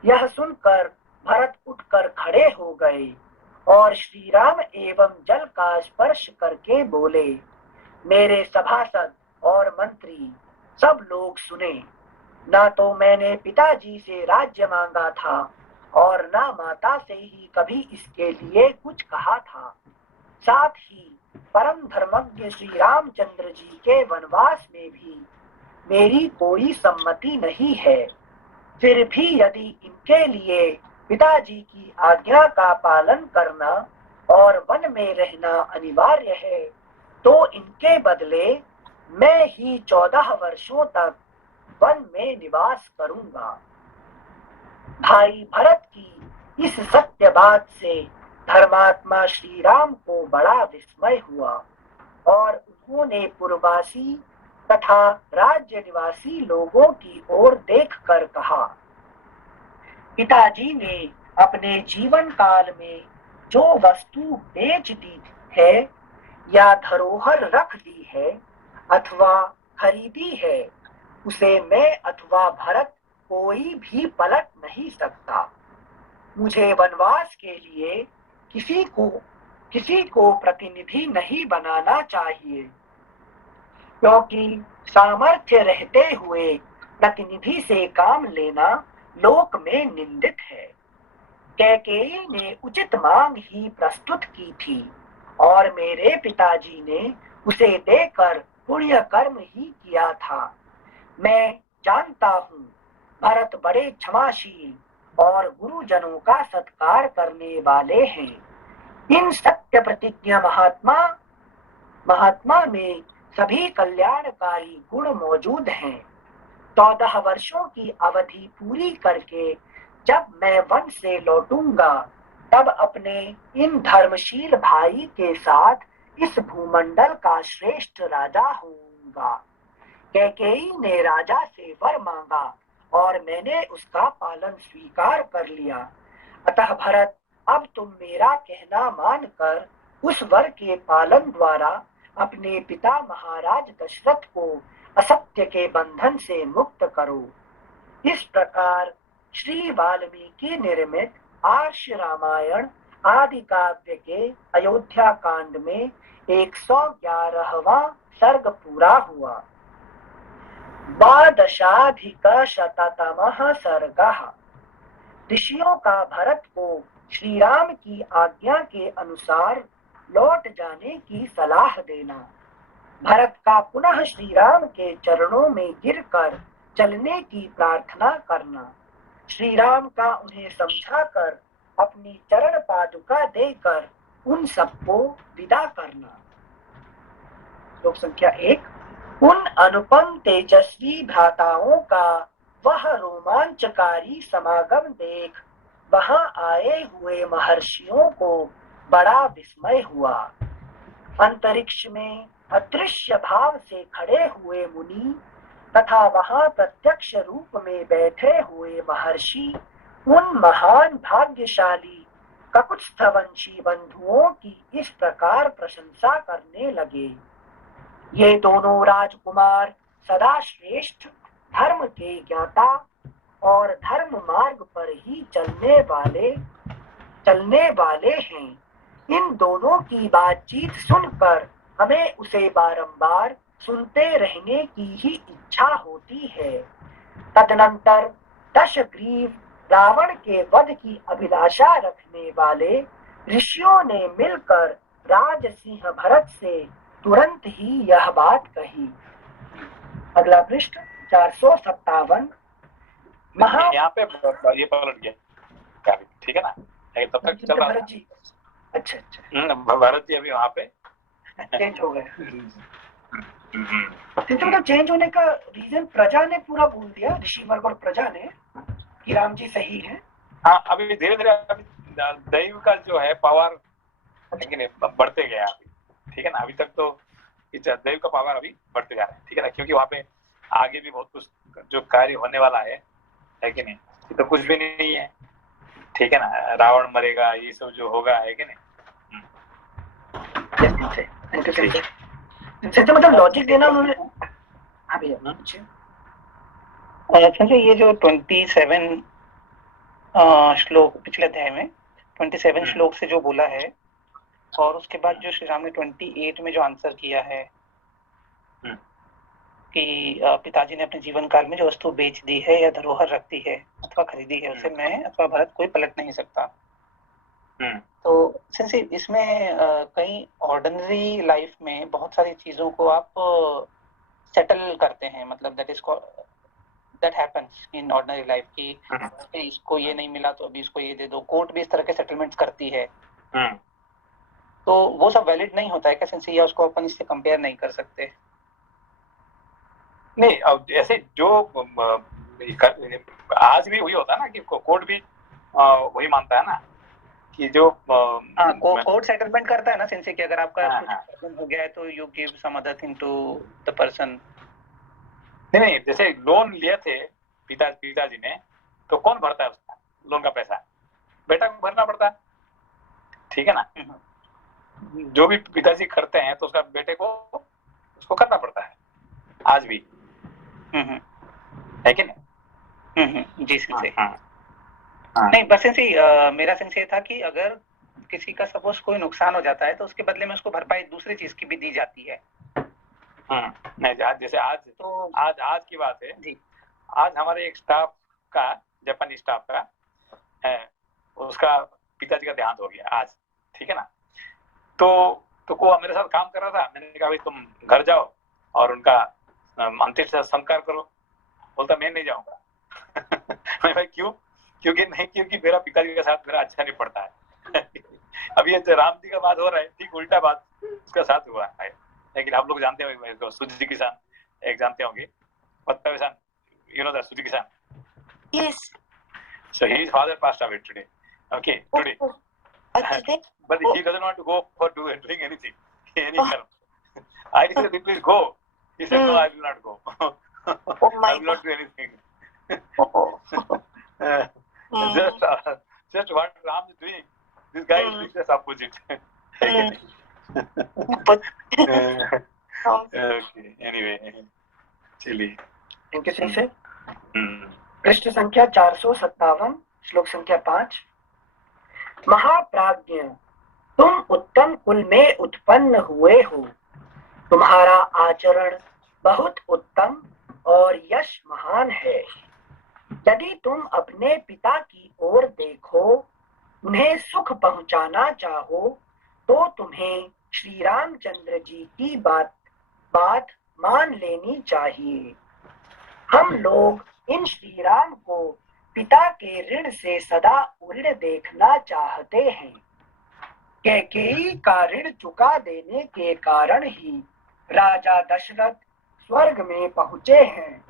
यह सुनकर भरत उठकर खड़े हो गए और श्री राम एवं जल का स्पर्श करके बोले, मेरे सभासद और मंत्री सब लोग सुने, ना तो मैंने पिताजी से राज्य मांगा था और ना माता से ही कभी इसके लिए कुछ कहा था। साथ ही परम धर्मज्ञ श्री रामचंद्र जी के वनवास में भी मेरी कोई सम्मति नहीं है। फिर भी यदि इनके लिए पिताजी की आज्ञा का पालन करना और वन में रहना अनिवार्य है, तो इनके बदले मैं ही 14 वर्षों तक वन में निवास करूंगा। भाई भरत की इस सत्य बात से धर्मात्मा श्री राम को बड़ा विस्मय हुआ और उन्होंने पूर्ववासी तथा राज्य निवासी लोगों की ओर देखकर कहा, पिताजी ने अपने जीवन काल में जो वस्तु बेच दी है या धरोहर रख दी है अथवा खरीदी है, उसे मैं अथवा भरत कोई भी पलट नहीं सकता। मुझे वनवास के लिए किसी को प्रतिनिधि नहीं बनाना चाहिए, क्योंकि सामर्थ्य रहते हुए प्रतिनिधि से काम लेना लोक में निंदित है। कैकेयी ने उचित मांग ही प्रस्तुत की थी और मेरे पिताजी ने उसे देकर पुण्य कर्म ही किया था। मैं जानता हूँ भरत बड़े क्षमाशील और गुरुजनों का सत्कार करने वाले हैं। इन सत्य प्रतिज्ञा महात्मा में सभी कल्याणकारी गुण मौजूद हैं। 14 वर्षों की अवधि पूरी करके जब मैं वन से लौटूंगा, तब अपने इन धर्मशील भाई के साथ इस भूमंडल का श्रेष्ठ राजा होऊंगा। कैकेयी ने राजा से वर मांगा और मैंने उसका पालन स्वीकार कर लिया। अतः भरत, अब तुम मेरा कहना मानकर उस वर के पालन द्वारा अपने पिता महाराज दशरथ को असत्य के बंधन से मुक्त करो। इस प्रकार श्री वाल्मीकि निर्मित आर्ष रामायण आदि काव्य के अयोध्या कांड में 111वां सर्ग पूरा हुआ। 12अधिकशततमः सर्गः। ऋषियों का भरत को श्री राम की आज्ञा के अनुसार लौट जाने की सलाह देना। भरत का पुनः श्री राम के चरणों में गिरकर चलने की प्रार्थना करना। श्री राम का उन्हें समझाकर अपनी चरण पादुका देकर उन सबको विदा करना। श्लोक संख्या 1। उन अनुपम तेजस्वी भ्राताओं का वह रोमांचकारी समागम देख वहां आए हुए महर्षियों को बड़ा विस्मय हुआ। अंतरिक्ष में अदृश्य भाव से खड़े हुए मुनि तथा वहां प्रत्यक्ष रूप में बैठे हुए महर्षि उन महान भाग्यशाली ककुत्स्थवंशी बंधुओं की इस प्रकार प्रशंसा करने लगे। ये दोनों राजकुमार सदा श्रेष्ठ धर्म के ज्ञाता और धर्म मार्ग पर ही चलने वाले हैं। इन दोनों की बातचीत सुनकर हमें उसे बारंबार सुनते रहने की ही इच्छा होती है। तदनंतर दशग्रीव रावण के वध की अभिलाषा रखने वाले ऋषियों ने मिलकर राजसिंह भरत से तुरंत ही यह बात कही। अगला पृष्ठ 457। यहाँ पे ये पलट गया, ठीक है ना, तब तक चल रहा भरत जी। अच्छा भरत जी अभी वहाँ पे चेंज हो गए। मतलब चेंज होने का रीजन प्रजा ने पूरा बोल दिया, ऋषि वर्ग और प्रजा ने कि राम जी सही है। हाँ, अभी धीरे धीरे अभी दैव का जो है पावर बढ़ते गया अभी, ठीक है ना। अभी तक तो दैव का पावर अभी बढ़ते जा रहा है, ठीक है ना, क्योंकि वहाँ पे आगे भी बहुत कुछ जो कार्य होने वाला है कि नहीं, तो कुछ भी नहीं है, ठीक है ना। रावण मरेगा, ये सब जो होगा, है कि नहीं। मतलब लॉजिक देना उन्होंने। हाँ भैया संजय, ये जो 27 श्लोक पिछले अध्याय में 27 श्लोक से जो बोला है और उसके बाद जो श्री राम ने 28 में जो आंसर किया है कि पिताजी ने अपने जीवन काल में जो वस्तु बेच दी है या धरोहर रखती है अथवा खरीदी है उसे मैं अथवा भरत कोई पलट नहीं सकता। तो सिंसे इसमें कई ऑर्डिनरी लाइफ में बहुत सारी चीजों को आप सेटल करते हैं, मतलब that happens in ordinary life कि इसको ये नहीं मिला तो अभी इसको ये दे दो। कोर्ट भी इस तरह के सेटलमेंट्स करती है, तो वो सब वैलिड नहीं होता है क्या सिंसे, या उसको अपन इससे कंपेयर नहीं कर सकते? नहीं, अब ऐसे जो आज भी वही होता है ना कि कोर्ट भी वही मानता है ना कि जो कोर्ट सेटलमेंट करता है ना सिंसे कि अगर आपका कुछ प्रॉब्लम हो गया है तो you give some other thing to the person. नहीं, जैसे लोन लिए थे पिताजी ने, तो कौन भरता है उसका लोन का पैसा? बेटा को भरना पड़ता है, ठीक है ना। जो भी पिताजी करते हैं तो उसका बेटे को उसको करना पड़ता है आज भी, है कि नहीं? जी सिंसे। नहीं, बस सिंसे मेरा सेंस ये था कि अगर किसी का सपोज कोई नुकसान हो जाता है तो उसके बदले में उसको भरपाई दूसरी चीज की भी दी जाती है। नहीं, जैसे आज की बात है जी। आज हमारे एक स्टाफ का, जापानी स्टाफ का है, उसका पिताजी का देहांत हो गया आज, ठीक है ना। तो वो मेरे साथ काम कर रहा था, मैंने कहा भाई तुम घर जाओ और उनका अंतिम संस्कार करो। बोलता मैं नहीं जाऊंगा। मैं भाई क्यों? क्योंकि मेरा पिताजी के साथ मेरा अच्छा नहीं पड़ता है। अभी ये राम जी का बात हो रहा है, ठीक उल्टा बात उसका साथ हुआ है। लेकिन आप लोग जानते होंगे सुजुकी किसान, एक जानते होंगे, you know that Suzuki-san? Yes. So his father passed away today. Okay, today. But he doesn't want to go for doing anything, any help. I said, please go. He said, no, I will not go. I will not do anything. Just what Ram is doing, this guy is just opposite. Okay, anyway, chili. इनके सही से पृष्ठ संख्या 457, श्लोक संख्या 5। महाप्राज्ञ, तुम उत्तम कुल में उत्पन्न हुए हो। तुम्हारा आचरण बहुत उत्तम और यश महान है। यदि तुम अपने पिता की ओर देखो, उन्हें सुख पहुंचाना चाहो, तो तुम्हें श्री रामचंद्र जी की बात मान लेनी चाहिए। हम लोग इन श्री राम को पिता के ऋण से सदा ऋण देखना चाहते हैं। कैकेयी का ऋण चुका देने के कारण ही राजा दशरथ स्वर्ग में पहुंचे हैं।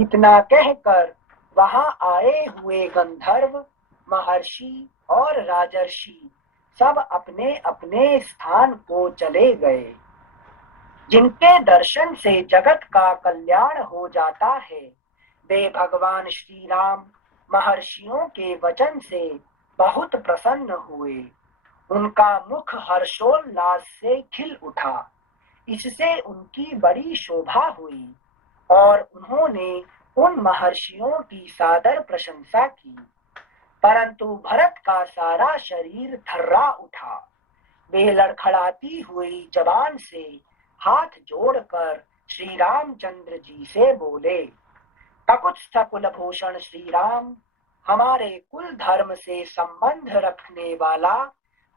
इतना कहकर वहां आए हुए गंधर्व, महर्षि और राजर्षि सब अपने अपने स्थान को चले गए। जिनके दर्शन से जगत का कल्याण हो जाता है, वे भगवान श्री राम महर्षियों के वचन से बहुत प्रसन्न हुए। उनका मुख हर्षोल्लास से खिल उठा। इससे उनकी बड़ी शोभा हुई और उन्होंने उन महर्षियों की सादर प्रशंसा की। परंतु भरत का सारा शरीर थर्रा उठा। वे लड़खड़ाती हुई जबान से हाथ जोड़कर श्री रामचंद्र जी से बोले, ककुत्स्थ कुलभूषण श्री राम, हमारे कुल धर्म से संबंध रखने वाला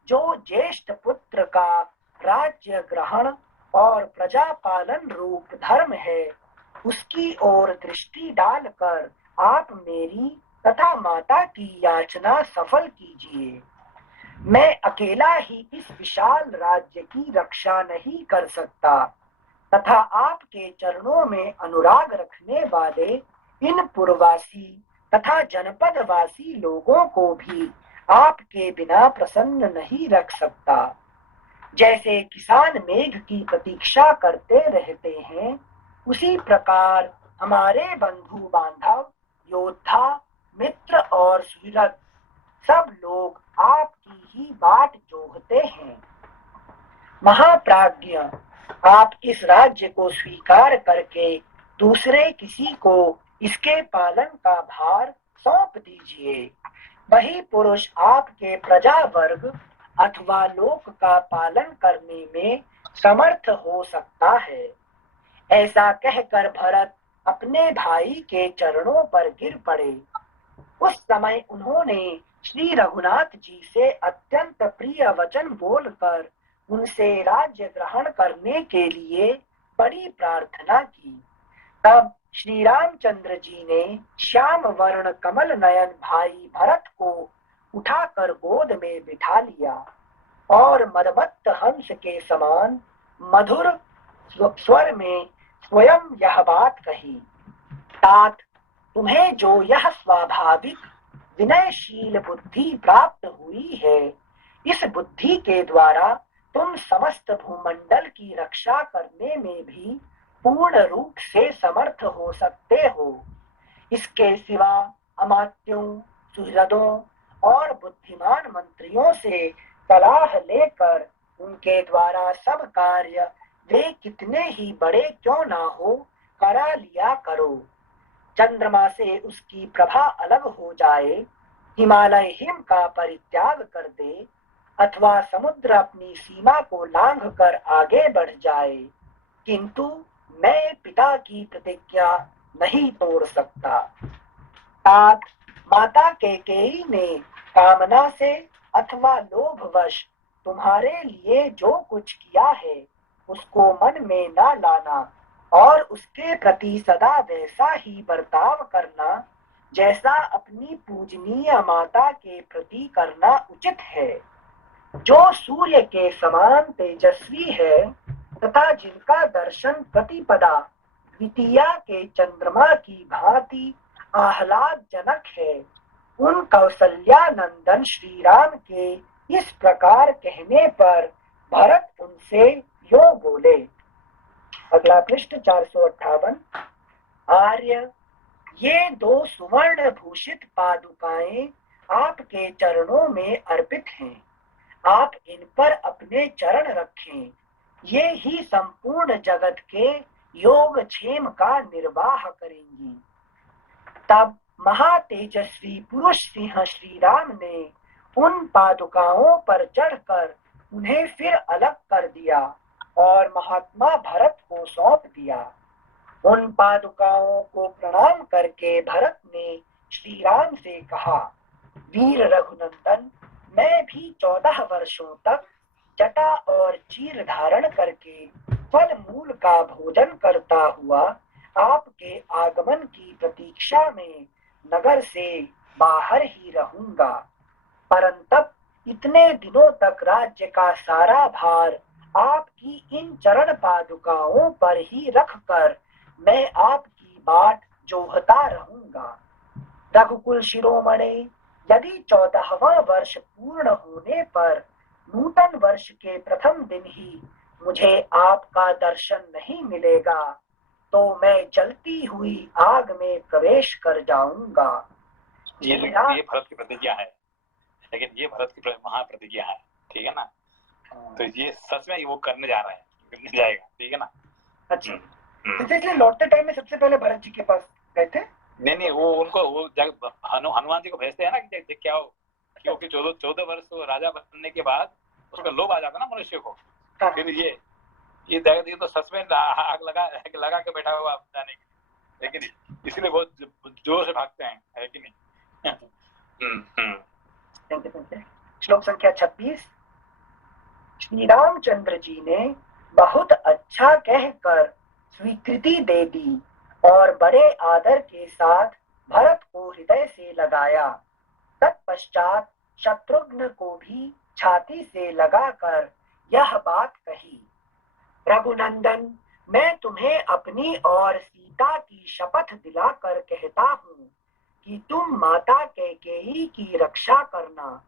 जो ज्येष्ठ पुत्र का राज्य ग्रहण और प्रजा पालन रूप धर्म है, उसकी ओर दृष्टि डालकर आप मेरी तथा माता की याचना सफल कीजिए। मैं अकेला ही इस विशाल राज्य की रक्षा नहीं कर सकता तथा आपके चरणों में अनुराग रखने वाले इन पुरवासी तथा जनपदवासी लोगों को भी आपके बिना प्रसन्न नहीं रख सकता। जैसे किसान मेघ की प्रतीक्षा करते रहते हैं, उसी प्रकार हमारे बंधु बांधव, योद्धा, मित्र और सुहृद सब लोग आपकी ही बाट जोहते हैं। महाप्राज्ञ, आप इस राज्य को स्वीकार करके दूसरे किसी को इसके पालन का भार सौंप दीजिए। वही पुरुष आपके प्रजा वर्ग अथवा लोक का पालन करने में समर्थ हो सकता है। ऐसा कहकर भरत अपने भाई के चरणों पर गिर पड़े। उस समय उन्होंने श्री रघुनाथ जी से अत्यंत प्रिय वचन बोलकर उनसे राज्य ग्रहण करने के लिए बड़ी प्रार्थना की। तब श्री रामचंद्र जी ने श्याम वर्ण कमल नयन भाई भरत को उठाकर गोद में बिठा लिया और मदमत्त हंस के समान मधुर स्वर में स्वयं यह बात कही, तात, तुम्हें जो यह स्वाभाविक विनयशील बुद्धि प्राप्त हुई है, इस बुद्धि के द्वारा तुम समस्त भूमंडल की रक्षा करने में भी पूर्ण रूप से समर्थ हो सकते हो। इसके सिवा अमात्यों, सुहृदों और बुद्धिमान मंत्रियों से सलाह लेकर उनके द्वारा सब कार्य वे कितने ही बड़े क्यों ना हो करा लिया करो। चंद्रमा से उसकी प्रभा अलग हो जाए, हिमालय हिम का परित्याग कर दे अथवा समुद्र अपनी सीमा को लांघ कर आगे बढ़ जाए, किंतु मैं पिता की प्रतिज्ञा नहीं तोड़ सकता। तात, माता कैकेयी ने कामना से अथवा लोभवश तुम्हारे लिए जो कुछ किया है उसको मन में न लाना और उसके प्रति सदा वैसा ही बर्ताव करना जैसा अपनी पूजनीय माता के प्रति करना उचित है। जो सूर्य के समान तेजस्वी है तथा जिनका दर्शन प्रतिपदा द्वितीया के चंद्रमा की भांति आह्लादजनक है, उन कौसल्यानंदन श्री राम के इस प्रकार कहने पर भरत उनसे यो बोले। अगला पृष्ठ 458। आर्य, ये दो सुवर्ण भूषित पादुकाएं आपके चरणों में अर्पित हैं। आप इन पर अपने चरण रखें। ये ही संपूर्ण जगत के योग क्षेम का निर्वाह करेंगी। तब महातेजस्वी पुरुष सिंह श्री राम ने उन पादुकाओं पर चढ़कर उन्हें फिर अलग कर दिया और महात्मा भरत को सौंप दिया। उन पादुकाओं को प्रणाम करके भरत ने श्री राम से कहा, वीर रघुनंदन, मैं भी 14 वर्षों तक जटा और चीर धारण करके फल मूल का भोजन करता हुआ आपके आगमन की प्रतीक्षा में नगर से बाहर ही रहूंगा, परंतप इतने दिनों तक राज्य का सारा भार आपकी इन चरण पादुकाओं पर ही रखकर मैं आपकी बाट जोहता रहूंगा। रघुकुल शिरोमणि, यदि 14वां वर्ष पूर्ण होने पर नूतन वर्ष के प्रथम दिन ही मुझे आपका दर्शन नहीं मिलेगा तो मैं जलती हुई आग में प्रवेश कर जाऊंगा। ये भरत की प्रतिज्ञा है, लेकिन ये भरत की महाप्रतिज्ञा है, ठीक है ना। तो ये सच में वो करने जा रहा है, करने जाएगा, ठीक है ना। अच्छा, इसलिए लौटते टाइम में सबसे पहले भरत जी के पास गए थे? नहीं, वो उनको वो हनुमान जी को भेजते हैं ना कि क्या हो, क्योंकि 14 वर्ष राजा बनने के बाद उसका लोभ आ जाता ना मनुष्य को। फिर ये तो सच में आग लगा के बैठा हुआ जाने की, लेकिन इसलिए बहुत जोर से भागते हैं, है कि नहीं। श्लोक संख्या 26। श्री रामचंद्र जी ने बहुत अच्छा कहकर स्वीकृति दे दी और बड़े आदर के साथ भरत को हृदय से लगाया। तत्पश्चात शत्रुघ्न को भी छाती से लगाकर यह बात कही, रघुनंदन, मैं तुम्हें अपनी और सीता की शपथ दिलाकर कहता हूँ कि तुम माता कैकेयी की रक्षा करना,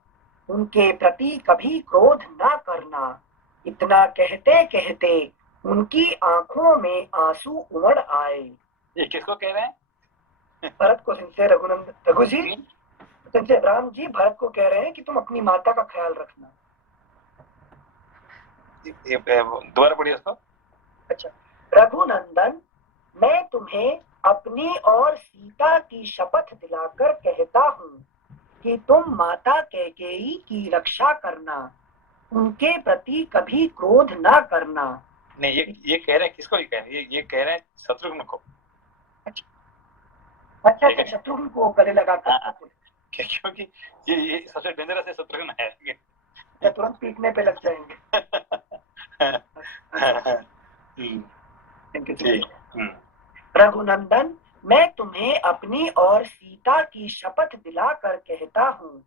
उनके प्रति कभी क्रोध न करना। इतना कहते कहते उनकी आंखों में आंसू उमड़ आए। ये किसको कह रहे हैं? भरत को सिंह रघु जी, सिंह राम जी भरत को कह रहे हैं कि तुम अपनी माता का ख्याल रखना। दोबारा पढ़िए उसको। अच्छा, रघुनंदन, मैं तुम्हें अपनी और सीता की शपथ दिलाकर कहता हूँ कि तुम माता कैकेयी की रक्षा करना, उनके प्रति कभी क्रोध ना करना। नहीं, ये कह रहे हैं किसको? ये कह रहे हैं, ये कह रहे हैं शत्रुघ्न को। अच्छा, शत्रुघ्न को गले लगाकर, क्योंकि ये सबसे डेंजरस है, शत्रुघ्न है, तुरंत पीटने पे लग जाएंगे। रघुनंदन, मैं तुम्हें अपनी और सीता की शपथ दिलाकर कहता हूँ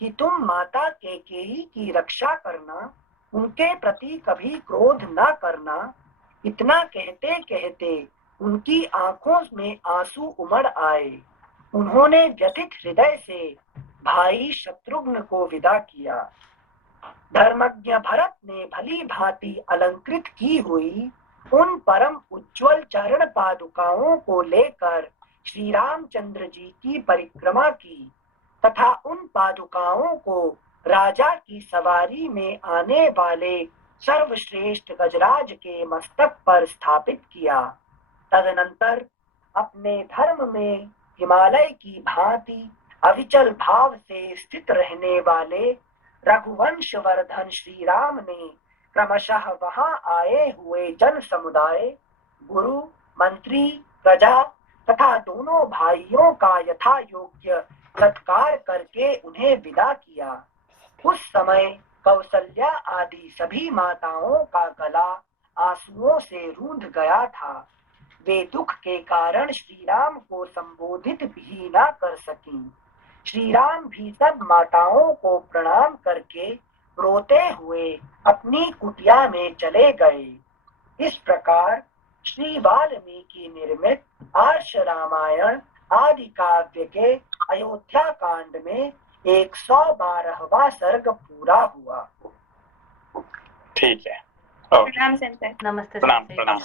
कि तुम माता कैकेयी की रक्षा करना, उनके प्रति कभी क्रोध न करना। इतना कहते कहते उनकी आंखों में आंसू उमड़ आए। उन्होंने व्यथित हृदय से भाई शत्रुघ्न को विदा किया। धर्मज्ञ भरत ने भली भांति अलंकृत की हुई उन परम उज्ज्वल चरण पादुकाओं को लेकर श्री रामचंद्र जी की परिक्रमा की तथा उन पादुकाओं को राजा की सवारी में आने वाले सर्वश्रेष्ठ गजराज के मस्तक पर स्थापित किया। तदनंतर अपने धर्म में हिमालय की भांति अविचल भाव से स्थित रहने वाले रघुवंश वर्धन श्री राम ने क्रमशः वहां आए हुए जन समुदाय, गुरु, मंत्री, प्रजा तथा दोनों भाइयों का यथा योग्य सत्कार करके उन्हें विदा किया। उस समय कौसल्या आदि सभी माताओं का गला आंसुओं से रूंध गया था। वे दुख के कारण श्री राम को संबोधित भी न कर सकीं। श्री राम भी सब माताओं को प्रणाम करके रोते हुए अपनी कुटिया में चले गए। इस प्रकार श्री वाल्मीकि निर्मित आर्ष रामायण आदि काव्य के अयोध्या कांड में 112वां सर्ग पूरा हुआ। ठीक है। प्रणाम सेंटर। नमस्ते। प्रणाम।